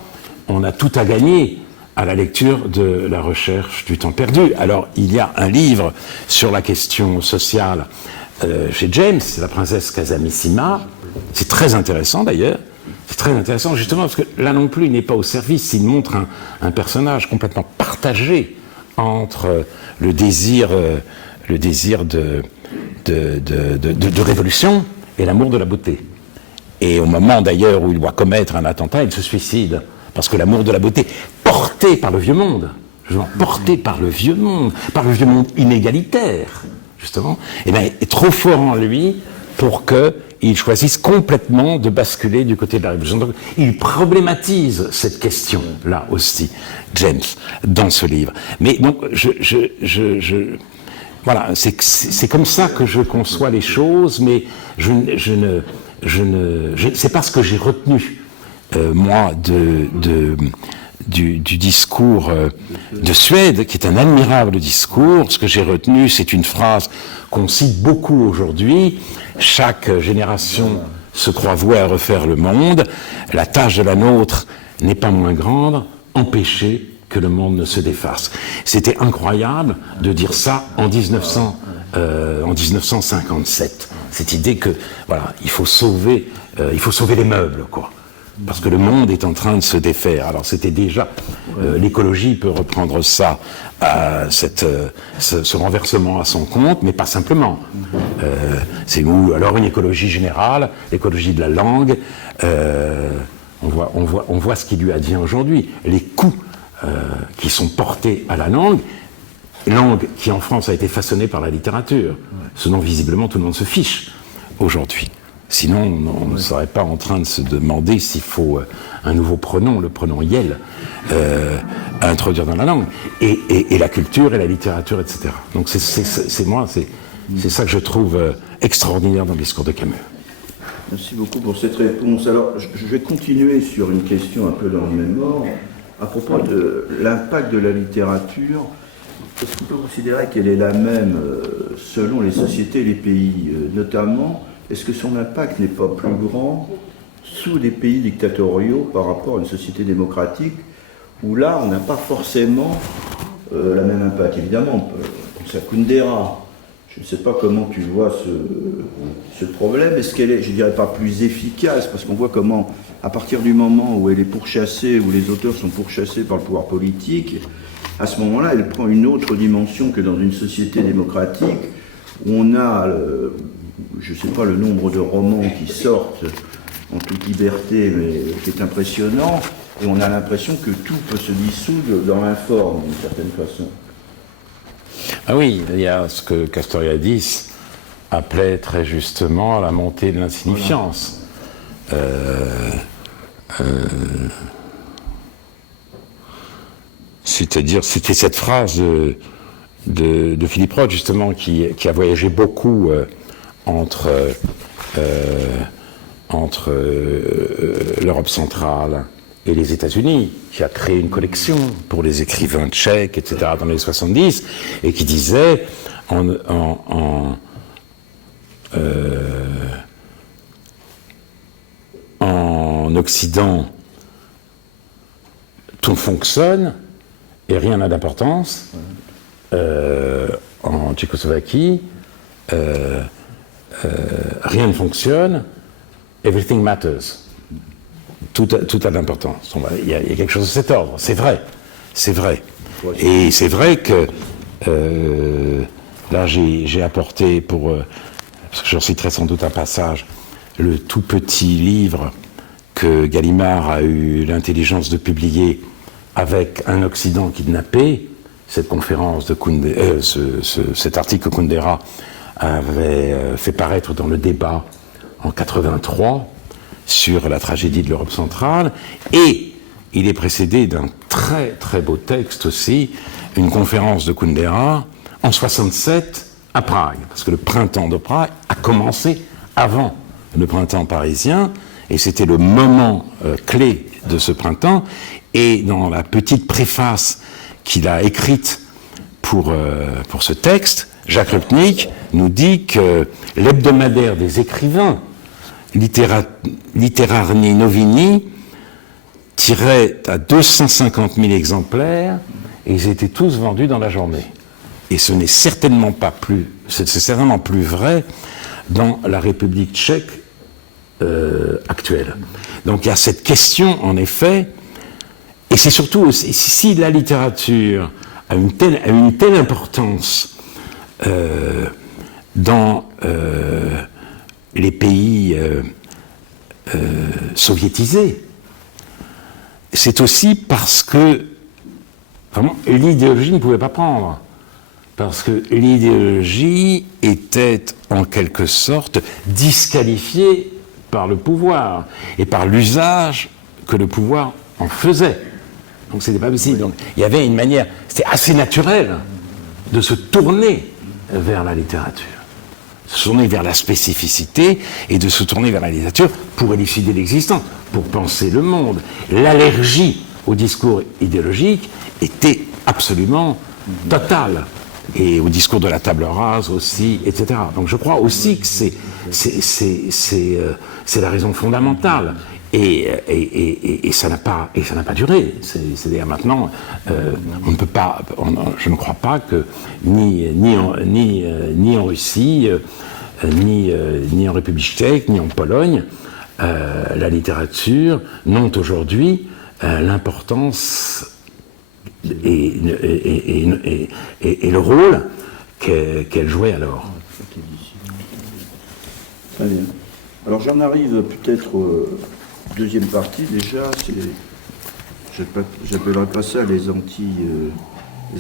on a tout à gagner à la lecture de La Recherche du temps perdu. Alors, il y a un livre sur la question sociale chez James, c'est La princesse Casamissima. C'est très intéressant d'ailleurs. C'est très intéressant justement parce que là non plus, il n'est pas au service. Il montre un personnage complètement partagé entre le désir de révolution et l'amour de la beauté. Et au moment d'ailleurs où il doit commettre un attentat, il se suicide. Parce que l'amour de la beauté, porté par le vieux monde, porté par le vieux monde inégalitaire, justement, eh bien, est trop fort en lui pour qu'il choisisse complètement de basculer du côté de la révolution. Donc, il problématise cette question-là aussi, James, dans ce livre. Mais donc, voilà, c'est comme ça que je conçois les choses, mais c'est pas ce que j'ai retenu, moi, du discours de Suède, qui est un admirable discours. Ce que j'ai retenu, c'est une phrase qu'on cite beaucoup aujourd'hui. Chaque génération se croit vouée à refaire le monde. La tâche de la nôtre n'est pas moins grande. Empêcher que le monde ne se défasse. C'était incroyable de dire ça en 1957. Cette idée que, voilà, il faut sauver les meubles, quoi. Parce que le monde est en train de se défaire. Alors c'était déjà, l'écologie peut reprendre ça, ce renversement à son compte, mais pas simplement. C'est où alors une écologie générale, l'écologie de la langue. On voit ce qui lui advient aujourd'hui, les coûts qui sont portés à la langue qui en France a été façonnée par la littérature, ce dont visiblement tout le monde se fiche aujourd'hui. Sinon, on ne serait pas en train de se demander s'il faut un nouveau pronom, le pronom Yel, à introduire dans la langue. Et la culture et la littérature, etc. Donc c'est ça que je trouve extraordinaire dans le discours de Camus. Merci beaucoup pour cette réponse. Alors, je vais continuer sur une question un peu dans le même ordre. À propos de l'impact de la littérature, est-ce qu'on peut considérer qu'elle est la même selon les sociétés et les pays? Notamment, est-ce que son impact n'est pas plus grand sous des pays dictatoriaux par rapport à une société démocratique, où là, on n'a pas forcément la même impact? Évidemment, on pense à Kundera. Je ne sais pas comment tu vois ce problème. Est-ce qu'elle est, je ne dirais pas plus efficace, parce qu'on voit comment, à partir du moment où elle est pourchassée, où les auteurs sont pourchassés par le pouvoir politique, à ce moment-là, elle prend une autre dimension que dans une société démocratique, où on a, je ne sais pas le nombre de romans qui sortent en toute liberté, mais qui est impressionnant, et on a l'impression que tout peut se dissoudre dans l'informe, d'une certaine façon. Ah oui, il y a ce que Castoriadis appelait très justement la montée de l'insignifiance. C'est-à-dire, c'était cette phrase de Philippe Roth, justement, qui a voyagé beaucoup entre l'Europe centrale et les États-Unis, qui a créé une collection pour les écrivains tchèques, etc., dans les 70, et qui disait en Occident, tout fonctionne et rien n'a d'importance. En Tchécoslovaquie, rien ne fonctionne, everything matters. Tout a de l'importance. Il y a quelque chose de cet ordre. C'est vrai. Et c'est vrai que là, j'ai apporté parce que j'en citerai sans doute un passage, le tout petit livre que Gallimard a eu l'intelligence de publier avec un Occident kidnappé. Cette conférence de cet article que Kundera avait fait paraître dans le débat en 83 sur la tragédie de l'Europe centrale, et il est précédé d'un très très beau texte aussi, une conférence de Kundera en 67 à Prague, parce que le printemps de Prague a commencé avant le printemps parisien, et c'était le moment clé de ce printemps, et dans la petite préface qu'il a écrite pour ce texte, Jacques Rupnik nous dit que l'hebdomadaire des écrivains, Literarni Novini, tirait à 250 000 exemplaires et ils étaient tous vendus dans la journée. Et ce n'est certainement pas plus, c'est certainement plus vrai dans la République tchèque actuelle. Donc il y a cette question, en effet, et c'est surtout aussi, si la littérature a une telle importance dans les pays soviétisés, c'est aussi parce que vraiment, l'idéologie ne pouvait pas prendre. Parce que l'idéologie était en quelque sorte disqualifiée par le pouvoir et par l'usage que le pouvoir en faisait. Donc c'était pas possible. Donc il y avait une manière, c'était assez naturel de se tourner vers la littérature, se tourner vers la spécificité et de se tourner vers la littérature pour élucider l'existence, pour penser le monde. L'allergie au discours idéologique était absolument totale. Et au discours de la table rase aussi, etc. Donc je crois aussi que c'est la raison fondamentale. Et ça n'a pas duré. C'est-à-dire maintenant, on ne peut pas, je ne crois pas que ni en Russie, ni en République tchèque, ni en Pologne, la littérature n'ont aujourd'hui l'importance et le rôle qu'elle jouait alors. Très bien. Alors j'en arrive peut-être aux deuxième partie déjà, j'appellerais pas ça les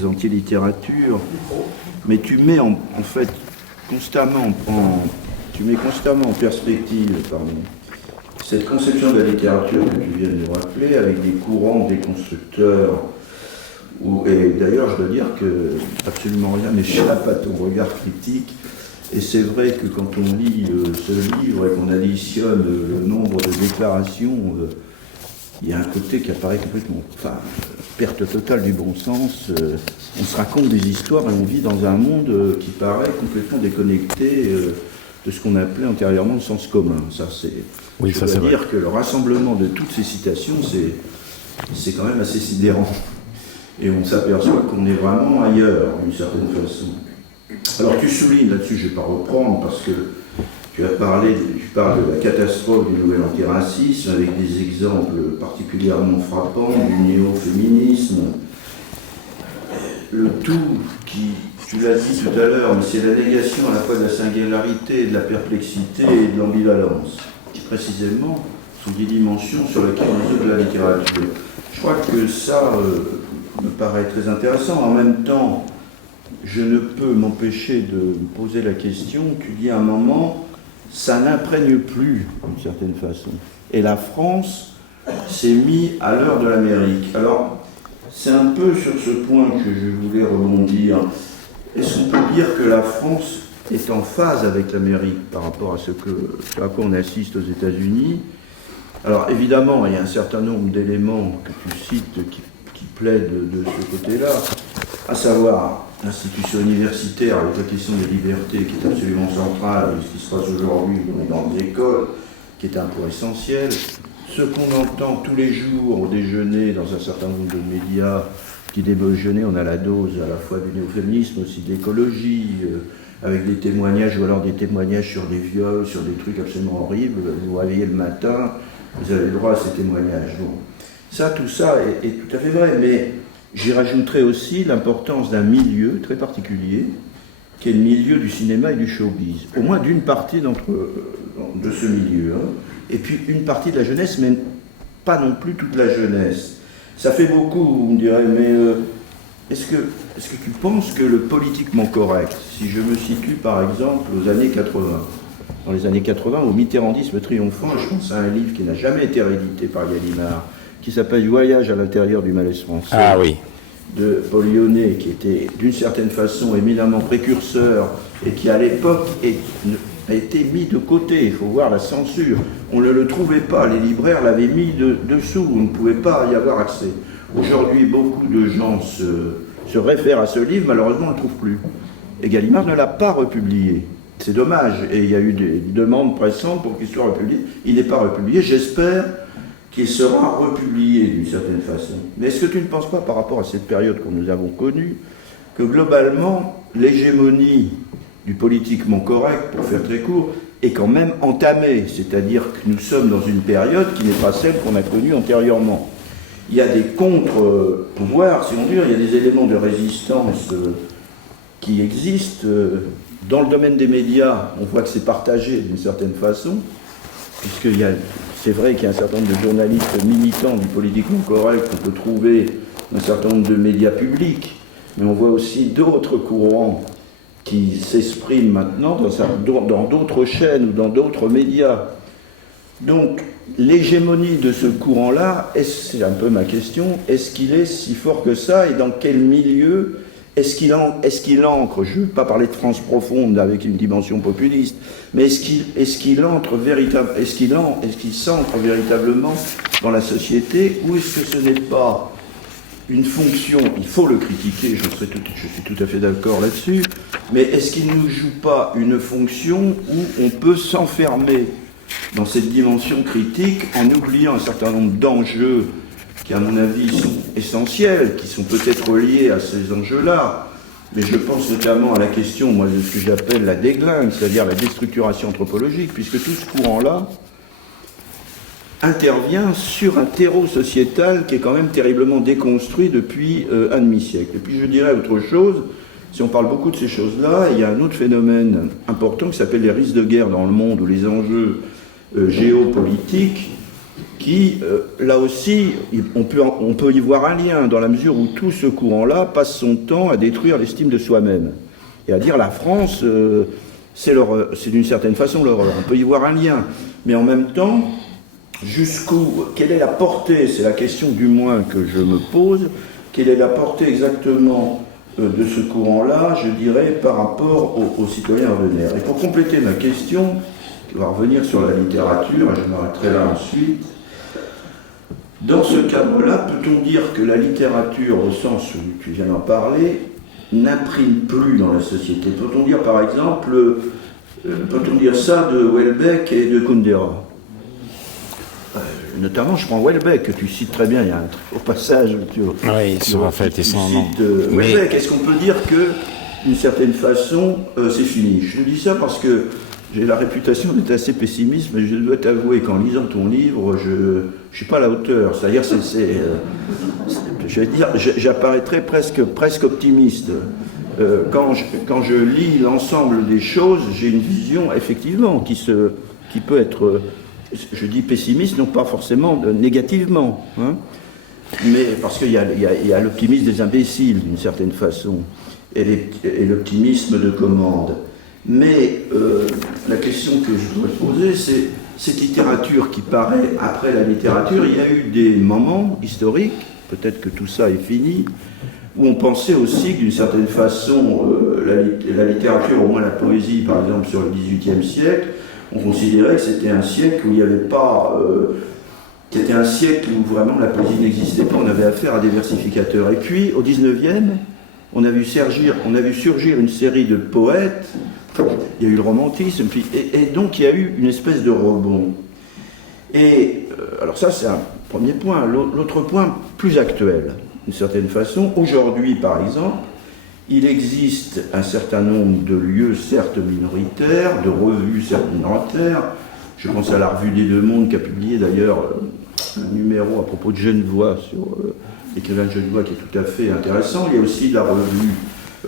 anti-littératures, mais tu mets en fait constamment tu mets constamment en perspective, cette conception de la littérature que tu viens de nous rappeler, avec des courants des constructeurs, et d'ailleurs je dois dire que absolument rien n'échappe à ton regard critique, et c'est vrai que quand on lit ce livre et qu'on additionne le nombre de déclarations, il y a un côté qui apparaît complètement, perte totale du bon sens, on se raconte des histoires et on vit dans un monde qui paraît complètement déconnecté de ce qu'on appelait antérieurement le sens commun. Ça, c'est... Oui, je dois dire que le rassemblement de toutes ces citations, c'est quand même assez sidérant. Et on s'aperçoit qu'on est vraiment ailleurs, d'une certaine façon. Alors tu soulignes là-dessus, je ne vais pas reprendre, parce que tu parles de la catastrophe du nouvel antiracisme, avec des exemples particulièrement frappants du néo-féminisme. Le tout qui, tu l'as dit tout à l'heure, mais c'est la négation à la fois de la singularité, de la perplexité et de l'ambivalence, qui précisément sont des dimensions sur lesquelles on mesure de la littérature. Je crois que ça me paraît très intéressant. En même temps, je ne peux m'empêcher de me poser la question, tu dis à un moment, ça n'imprègne plus, d'une certaine façon. Et la France s'est mise à l'heure de l'Amérique. Alors, c'est un peu sur ce point que je voulais rebondir. Est-ce qu'on peut dire que la France est en phase avec l'Amérique par rapport à ce à quoi on assiste aux États-Unis? Alors, évidemment, il y a un certain nombre d'éléments que tu cites qui plaident de ce côté-là, à savoir l'institution universitaire avec la question des libertés qui est absolument centrale, ce qui se passe aujourd'hui dans les grandes écoles, qui est un point essentiel. Ce qu'on entend tous les jours au déjeuner dans un certain nombre de médias, qui déjeuner, on a la dose à la fois du néo-féminisme, aussi de l'écologie, avec des témoignages, ou alors des témoignages sur des viols, sur des trucs absolument horribles. Vous vous réveillez le matin, vous avez le droit à ces témoignages. Bon. Ça, tout ça est tout à fait vrai, mais j'y rajouterai aussi l'importance d'un milieu très particulier, qui est le milieu du cinéma et du showbiz. Au moins d'une partie de ce milieu. Hein. Et puis une partie de la jeunesse, mais pas non plus toute la jeunesse. Ça fait beaucoup, on dirait, mais est-ce que tu penses que le politiquement correct, si je me situe par exemple aux années 80, dans les années 80, au mitterrandisme triomphant, je pense à un livre qui n'a jamais été réédité par Gallimard, qui s'appelle Voyage à l'intérieur du malaise français, de Paul Lyonnais, qui était d'une certaine façon éminemment précurseur et qui à l'époque a été mis de côté. Il faut voir la censure. On ne le trouvait pas, les libraires l'avaient mis dessous, on ne pouvait pas y avoir accès. Aujourd'hui, beaucoup de gens se réfèrent à ce livre, malheureusement on ne le trouve plus. Et Gallimard ne l'a pas republié. C'est dommage, et il y a eu des demandes pressantes pour qu'il soit republié. Il n'est pas republié, j'espère qu'il sera republié d'une certaine façon. Mais est-ce que tu ne penses pas, par rapport à cette période que nous avons connue, que globalement, l'hégémonie du politiquement correct, pour faire très court, est quand même entamée, c'est-à-dire que nous sommes dans une période qui n'est pas celle qu'on a connue antérieurement. Il y a des contre-pouvoirs, si on veut, il y a des éléments de résistance qui existent. Dans le domaine des médias, on voit que c'est partagé d'une certaine façon, puisqu'il y a... C'est vrai qu'il y a un certain nombre de journalistes militants du politiquement correct qu'on peut trouver dans un certain nombre de médias publics, mais on voit aussi d'autres courants qui s'expriment maintenant dans d'autres chaînes ou dans d'autres médias. Donc, l'hégémonie de ce courant-là, c'est un peu ma question, est-ce qu'il est si fort que ça et dans quel milieu est-ce qu'il ancre, je ne veux pas parler de France profonde avec une dimension populiste, mais est-ce qu'il s'ancre véritablement dans la société, ou est-ce que ce n'est pas une fonction, il faut le critiquer, je suis tout à fait d'accord là-dessus, mais est-ce qu'il ne joue pas une fonction où on peut s'enfermer dans cette dimension critique en oubliant un certain nombre d'enjeux qui, à mon avis, sont essentiels, qui sont peut-être liés à ces enjeux-là, mais je pense notamment à la question, moi, de ce que j'appelle la déglingue, c'est-à-dire la déstructuration anthropologique, puisque tout ce courant-là intervient sur un terreau sociétal qui est quand même terriblement déconstruit depuis un demi-siècle. Et puis je dirais autre chose, si on parle beaucoup de ces choses-là, il y a un autre phénomène important qui s'appelle les risques de guerre dans le monde, ou les enjeux géopolitiques, qui, là aussi, on peut y voir un lien, dans la mesure où tout ce courant-là passe son temps à détruire l'estime de soi-même. Et à dire la France, c'est d'une certaine façon l'horreur. On peut y voir un lien, mais en même temps, quelle est la portée, c'est la question du moins que je me pose, quelle est la portée exactement de ce courant-là, je dirais, par rapport aux citoyens ordinaires. Et pour compléter ma question, qui va revenir sur la littérature, et je m'arrêterai là ensuite, dans ce cadre-là, peut-on dire que la littérature, au sens où tu viens d'en parler, n'imprime plus dans la société? Peut-on dire, par exemple, peut-on dire ça de Houellebecq et de Kundera? Notamment, je prends Houellebecq, que tu cites très bien, il y a au passage, oui, sur en fait, ils sont Houellebecq, est-ce qu'on peut dire que, d'une certaine façon, c'est fini? Je dis ça parce que j'ai la réputation d'être assez pessimiste, mais je dois t'avouer qu'en lisant ton livre, je ne suis pas à la hauteur. C'est-à-dire, je vais dire, j'apparaîtrais presque optimiste. Quand je lis l'ensemble des choses, j'ai une vision, effectivement, qui peut être, je dis pessimiste, non pas forcément négativement, hein, mais parce qu'il y a l'optimisme des imbéciles, d'une certaine façon, et l'optimisme de commande. Mais la question que je voudrais poser, c'est cette littérature qui paraît après la littérature. Il y a eu des moments historiques, peut-être que tout ça est fini, où on pensait aussi que d'une certaine façon, la littérature, au moins la poésie, par exemple, sur le XVIIIe siècle, on considérait que c'était un siècle où il n'y avait pas... c'était un siècle où vraiment la poésie n'existait pas, on avait affaire à des versificateurs. Et puis, au XIXe, on a vu surgir une série de poètes. Il y a eu le romantisme, et donc il y a eu une espèce de rebond. Et alors ça, c'est un premier point. L'autre point, plus actuel, d'une certaine façon. Aujourd'hui, par exemple, il existe un certain nombre de lieux, certes minoritaires, de revues, certes minoritaires. Je pense à la Revue des Deux Mondes, qui a publié d'ailleurs un numéro à propos de Genevois, sur l'écrivain de Genevois, qui est tout à fait intéressant. Il y a aussi la revue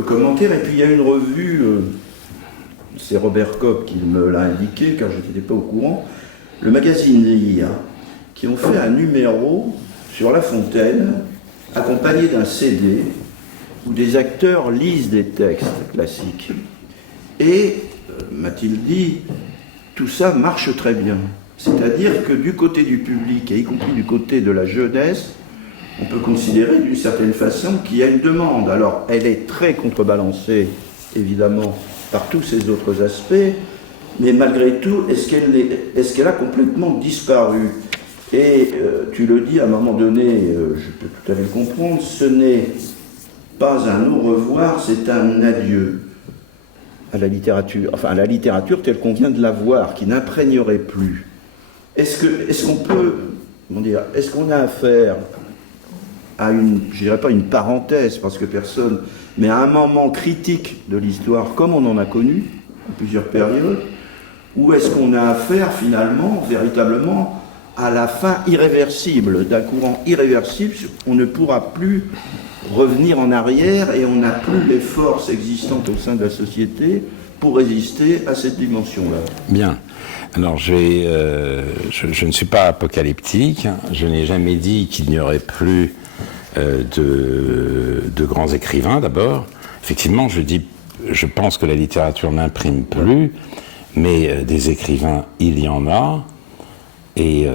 Commentaire, et puis il y a une revue... c'est Robert Kopp qui me l'a indiqué, car je n'étais pas au courant, le magazine Lire, qui ont fait un numéro sur La Fontaine, accompagné d'un CD, où des acteurs lisent des textes classiques. Et, m'a-t-il dit, tout ça marche très bien. C'est-à-dire que du côté du public, et y compris du côté de la jeunesse, on peut considérer d'une certaine façon qu'il y a une demande. Alors, elle est très contrebalancée, évidemment, par tous ces autres aspects, mais malgré tout, est-ce qu'elle a complètement disparu? Et tu le dis à un moment donné, je peux tout à fait le comprendre, ce n'est pas un au revoir, c'est un adieu à la littérature, enfin à la littérature telle qu'on vient de la voir, qui n'imprégnerait plus. Est-ce qu'on peut, comment dire, est-ce qu'on a affaire à je dirais pas une parenthèse, parce que personne, mais à un moment critique de l'histoire, comme on en a connu, en plusieurs périodes, ou est-ce qu'on a affaire finalement, véritablement, à la fin irréversible, d'un courant irréversible, on ne pourra plus revenir en arrière et on n'a plus les forces existantes au sein de la société pour résister à cette dimension-là. Bien. Alors, je ne suis pas apocalyptique, je n'ai jamais dit qu'il n'y aurait plus de grands écrivains, d'abord. Effectivement, je pense que la littérature n'imprime plus, mais des écrivains, il y en a, et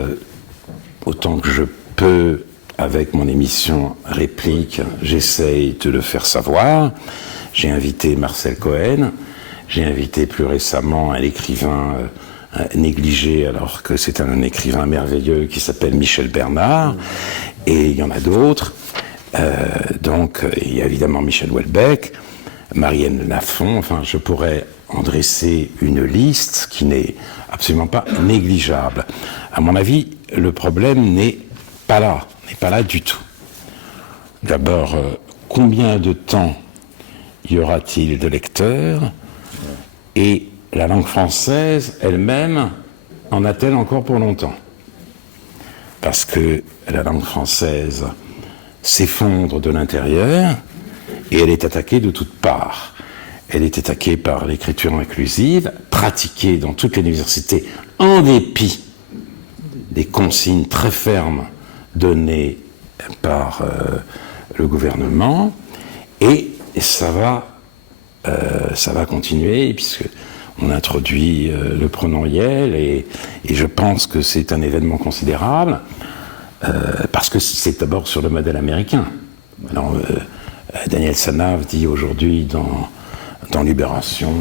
autant que je peux, avec mon émission Réplique, j'essaye de le faire savoir. J'ai invité Marcel Cohen, j'ai invité plus récemment un écrivain négligé, alors que c'est un écrivain merveilleux qui s'appelle Michel Bernard, et il y en a d'autres. Donc, il y a évidemment Michel Houellebecq, Marianne Lafon, enfin, je pourrais en dresser une liste qui n'est absolument pas négligeable. À mon avis, le problème n'est pas là du tout. D'abord, combien de temps y aura-t-il de lecteurs? Et la langue française elle-même en a-t-elle encore pour longtemps? Parce que la langue française s'effondre de l'intérieur et elle est attaquée de toutes parts. Elle est attaquée par l'écriture inclusive, pratiquée dans toutes les universités en dépit des consignes très fermes données par le gouvernement, et ça va continuer, puisque on introduit le pronom Yel, et je pense que c'est un événement considérable, parce que c'est d'abord sur le modèle américain. Alors, Daniel Sanave dit aujourd'hui dans Libération,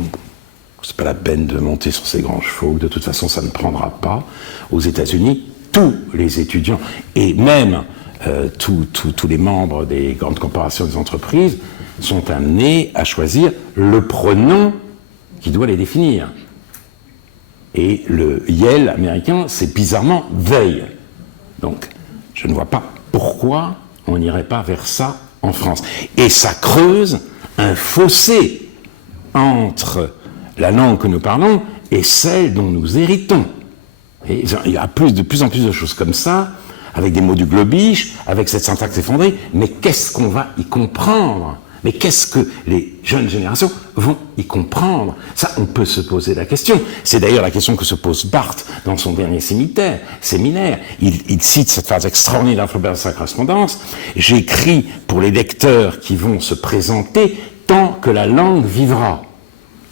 c'est pas la peine de monter sur ces grands chevaux, de toute façon ça ne prendra pas. Aux États-Unis, tous les étudiants, et même tous les membres des grandes corporations, des entreprises, sont amenés à choisir le pronom qui doit les définir. Et le Yel américain, c'est bizarrement they. Donc, je ne vois pas pourquoi on n'irait pas vers ça en France. Et ça creuse un fossé entre la langue que nous parlons et celle dont nous héritons. Et il y a de plus en plus de choses comme ça, avec des mots du globish, avec cette syntaxe effondrée, mais qu'est-ce qu'on va y comprendre ? Mais qu'est-ce que les jeunes générations vont y comprendre ? Ça, on peut se poser la question. C'est d'ailleurs la question que se pose Barthes dans son dernier séminaire. Il cite cette phrase extraordinaire d'Alfred sa correspondance. J'écris pour les lecteurs qui vont se présenter tant que la langue vivra.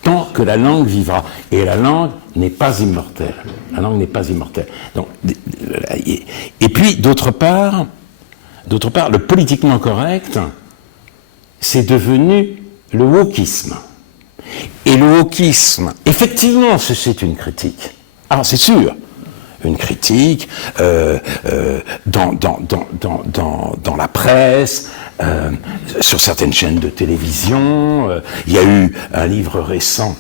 Tant que la langue vivra. Et la langue n'est pas immortelle. La langue n'est pas immortelle. Donc, et puis, d'autre part, le politiquement correct, c'est devenu le wokisme. Et le wokisme, effectivement, c'est une critique. Alors, c'est sûr, une critique dans la presse, sur certaines chaînes de télévision. Il y a eu un livre récent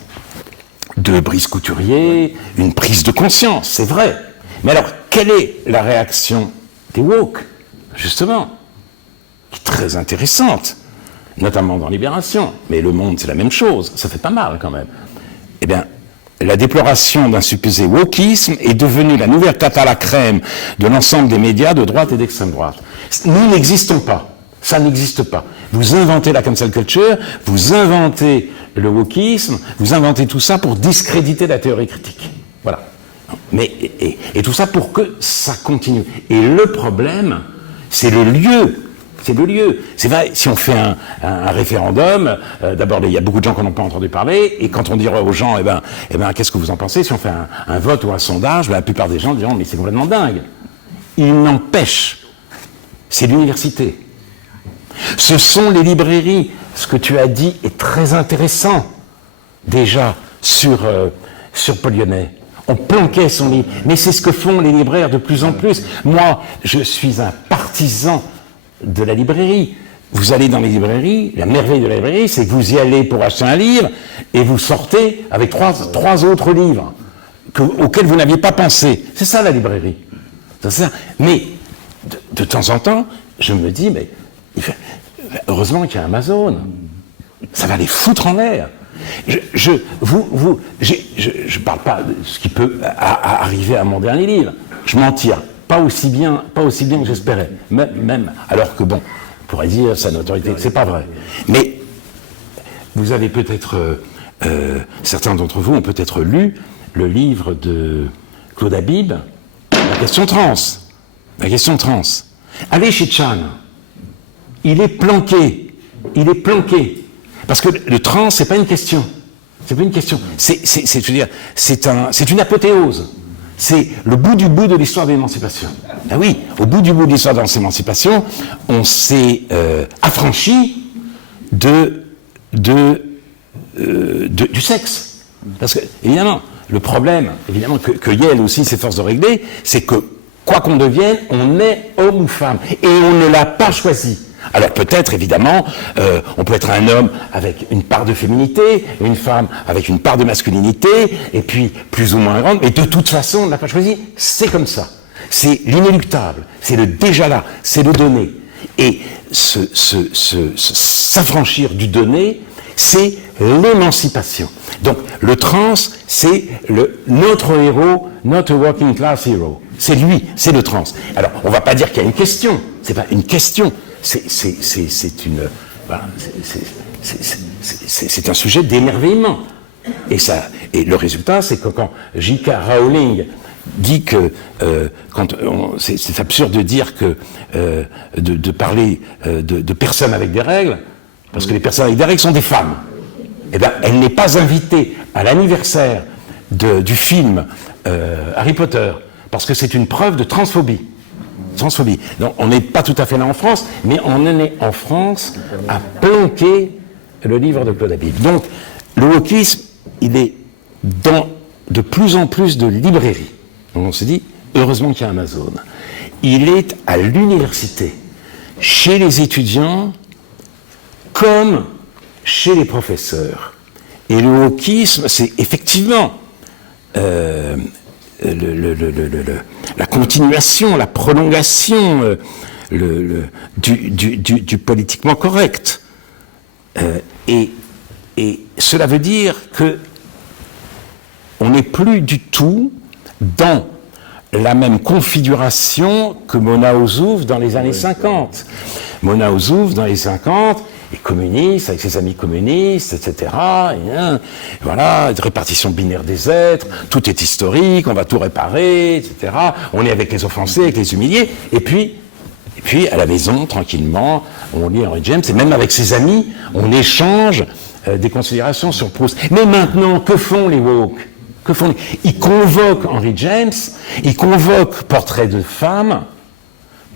de Brice Couturier, une prise de conscience, c'est vrai. Mais alors, quelle est la réaction des woke, justement, qui est très intéressante, notamment dans Libération, mais Le Monde, c'est la même chose, ça fait pas mal quand même. Eh bien, la déploration d'un supposé wokisme est devenue la nouvelle tarte à la crème de l'ensemble des médias de droite et d'extrême droite. Nous n'existons pas. Ça n'existe pas. Vous inventez la cancel culture, vous inventez le wokisme, vous inventez tout ça pour discréditer la théorie critique. Voilà. Mais, et tout ça pour que ça continue. Et le problème, c'est le lieu. C'est le lieu. C'est vrai, si on fait un référendum, d'abord, il y a beaucoup de gens qui n'en ont pas entendu parler, et quand on dirait aux gens, eh ben, qu'est-ce que vous en pensez? Si on fait un vote ou un sondage, la plupart des gens diront, mais c'est complètement dingue. Il n'empêche, c'est l'université. Ce sont les librairies. Ce que tu as dit est très intéressant, déjà, sur Paul Lyonnais. On planquait son livre. Mais c'est ce que font les libraires de plus en plus. Moi, je suis un partisan de la librairie. Vous allez dans les librairies, la merveille de la librairie, c'est que vous y allez pour acheter un livre, et vous sortez avec trois autres livres auxquels vous n'aviez pas pensé. C'est ça la librairie. C'est ça. Mais, de temps en temps, je me dis, mais heureusement qu'il y a Amazon. Ça va les foutre en l'air. Je parle pas de ce qui peut arriver à mon dernier livre. Je m'en tire. Pas aussi bien que j'espérais. Même, alors que bon, on pourrait dire sa notoriété. C'est pas vrai. Mais, vous avez peut-être, certains d'entre vous ont peut-être lu le livre de Claude Habib, La question trans. La question trans. Allez chez Chan. Il est planqué. Parce que le trans, c'est pas une question. C'est pas une question. Je veux dire, c'est une apothéose. C'est le bout du bout de l'histoire de l'émancipation. Ah oui, au bout du bout de l'histoire de l'émancipation, on s'est affranchi du sexe. Parce que, évidemment, le problème, évidemment, que Yale aussi s'efforce de régler, c'est que, quoi qu'on devienne, on est homme ou femme. Et on ne l'a pas choisi. Alors peut-être, évidemment, on peut être un homme avec une part de féminité, une femme avec une part de masculinité, et puis plus ou moins grande, mais de toute façon, on ne l'a pas choisi, c'est comme ça. C'est l'inéluctable, c'est le déjà là, c'est le donné. Et s'affranchir du donné, c'est l'émancipation. Donc le trans, c'est notre héros, notre working class hero. C'est lui, c'est le trans. Alors, on ne va pas dire qu'il y a une question, c'est pas une question. C'est un sujet d'émerveillement. Et le résultat, c'est que quand J.K. Rowling dit que c'est absurde de dire que de parler de personnes avec des règles, parce que les personnes avec des règles sont des femmes. eh bien, elle n'est pas invitée à l'anniversaire du film Harry Potter, parce que c'est une preuve de transphobie. Donc, on n'est pas tout à fait là en France, mais on en est en France à planquer le livre de Claude Habib. Donc, le wokisme, il est dans de plus en plus de librairies. Donc, on se dit, heureusement qu'il y a Amazon. Il est à l'université, chez les étudiants, comme chez les professeurs. Et le wokisme, c'est effectivement la continuation, la prolongation du politiquement correct. Et cela veut dire que on n'est plus du tout dans la même configuration que Mona Ozouf dans les années 50. Mona Ozouf, dans les 50, est communiste, avec ses amis communistes, etc. Voilà, répartition binaire des êtres, tout est historique, on va tout réparer, etc. On est avec les offensés, avec les humiliés, et puis à la maison, tranquillement, on lit Henry James, et même avec ses amis, on échange des considérations sur Proust. Mais maintenant, que font les woke ? Ils convoquent Henry James, ils convoquent Portrait de femme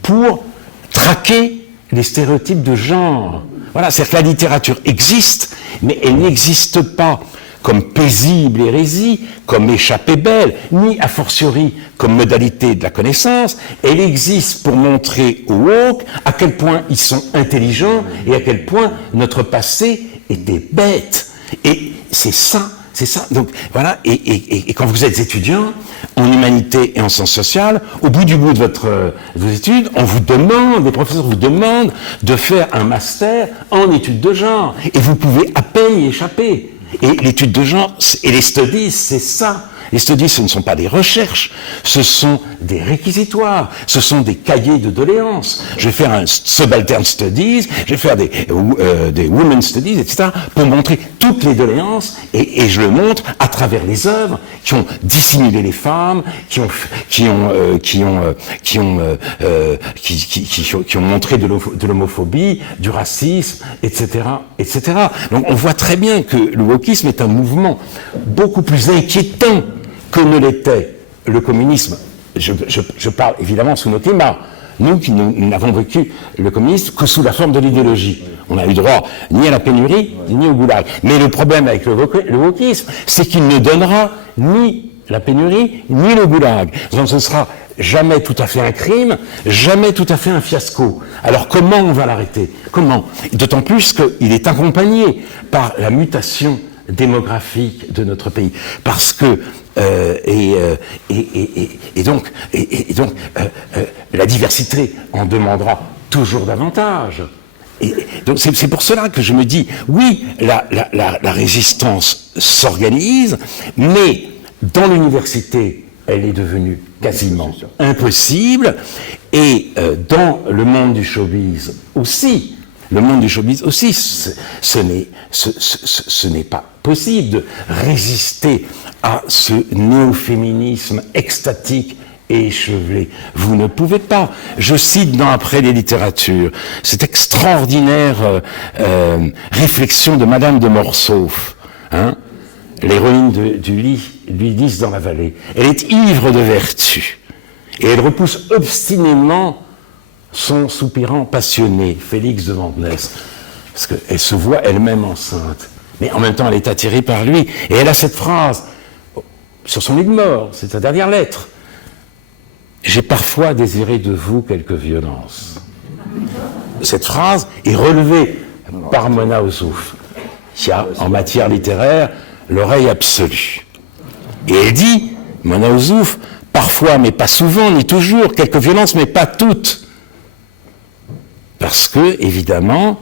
pour traquer les stéréotypes de genre. Voilà, c'est-à-dire que la littérature existe, mais elle n'existe pas comme paisible hérésie, comme échappée belle, ni a fortiori comme modalité de la connaissance. Elle existe pour montrer aux woke à quel point ils sont intelligents et à quel point notre passé était bête. Et c'est ça. Donc voilà, et quand vous êtes étudiant en humanité et en sciences sociales, au bout de vos études, on vous demande, les professeurs vous demandent de faire un master en études de genre, et vous pouvez à peine y échapper. Et l'étude de genre et les studies, c'est ça. Les studies, ce ne sont pas des recherches, ce sont des réquisitoires, ce sont des cahiers de doléances. Je vais faire un subaltern studies, je vais faire des women studies, etc., pour montrer toutes les doléances, et je le montre à travers les œuvres qui ont dissimulé les femmes, qui ont montré de l'homophobie, du racisme, etc., etc. Donc on voit très bien que le wokisme est un mouvement beaucoup plus inquiétant que ne l'était le communisme. Je parle évidemment sous nos climats. Nous qui n'avons vécu le communisme que sous la forme de l'idéologie. On n'a eu droit ni à la pénurie, ni au goulag. Mais le problème avec le wokisme, c'est qu'il ne donnera ni la pénurie, ni le goulag. Donc ce ne sera jamais tout à fait un crime, jamais tout à fait un fiasco. Alors comment on va l'arrêter ? Comment ? D'autant plus qu'il est accompagné par la mutation démographique de notre pays. Parce que donc la diversité en demandera toujours davantage. Et donc c'est pour cela que je me dis, oui, la résistance s'organise, mais dans l'université, elle est devenue quasiment impossible, et dans le monde du showbiz aussi. Le monde du showbiz aussi, ce n'est pas possible de résister à ce néo-féminisme extatique et échevelé. Vous ne pouvez pas. Je cite dans Après les littératures cette extraordinaire réflexion de Madame de Morsauf, l'héroïne du Lys dans la vallée. Elle est ivre de vertu et elle repousse obstinément son soupirant passionné, Félix de Vandenesse, parce qu'elle se voit elle-même enceinte, mais en même temps elle est attirée par lui, et elle a cette phrase sur son lit de mort, c'est sa dernière lettre: « J'ai parfois désiré de vous quelque violence ». Cette phrase est relevée par Mona Ozouf, qui a en matière littéraire l'oreille absolue. Et elle dit, Mona Ozouf, parfois mais pas souvent, ni toujours, quelques violences mais pas toutes. Parce que, évidemment,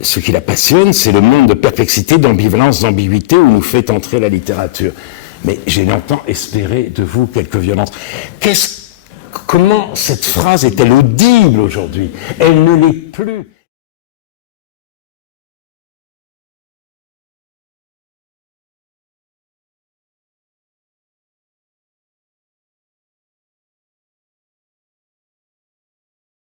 ce qui la passionne, c'est le monde de perplexité, d'ambivalence, d'ambiguïté où nous fait entrer la littérature. Mais j'ai longtemps espéré de vous quelques violences. Comment cette phrase est-elle audible aujourd'hui ? Elle ne l'est plus.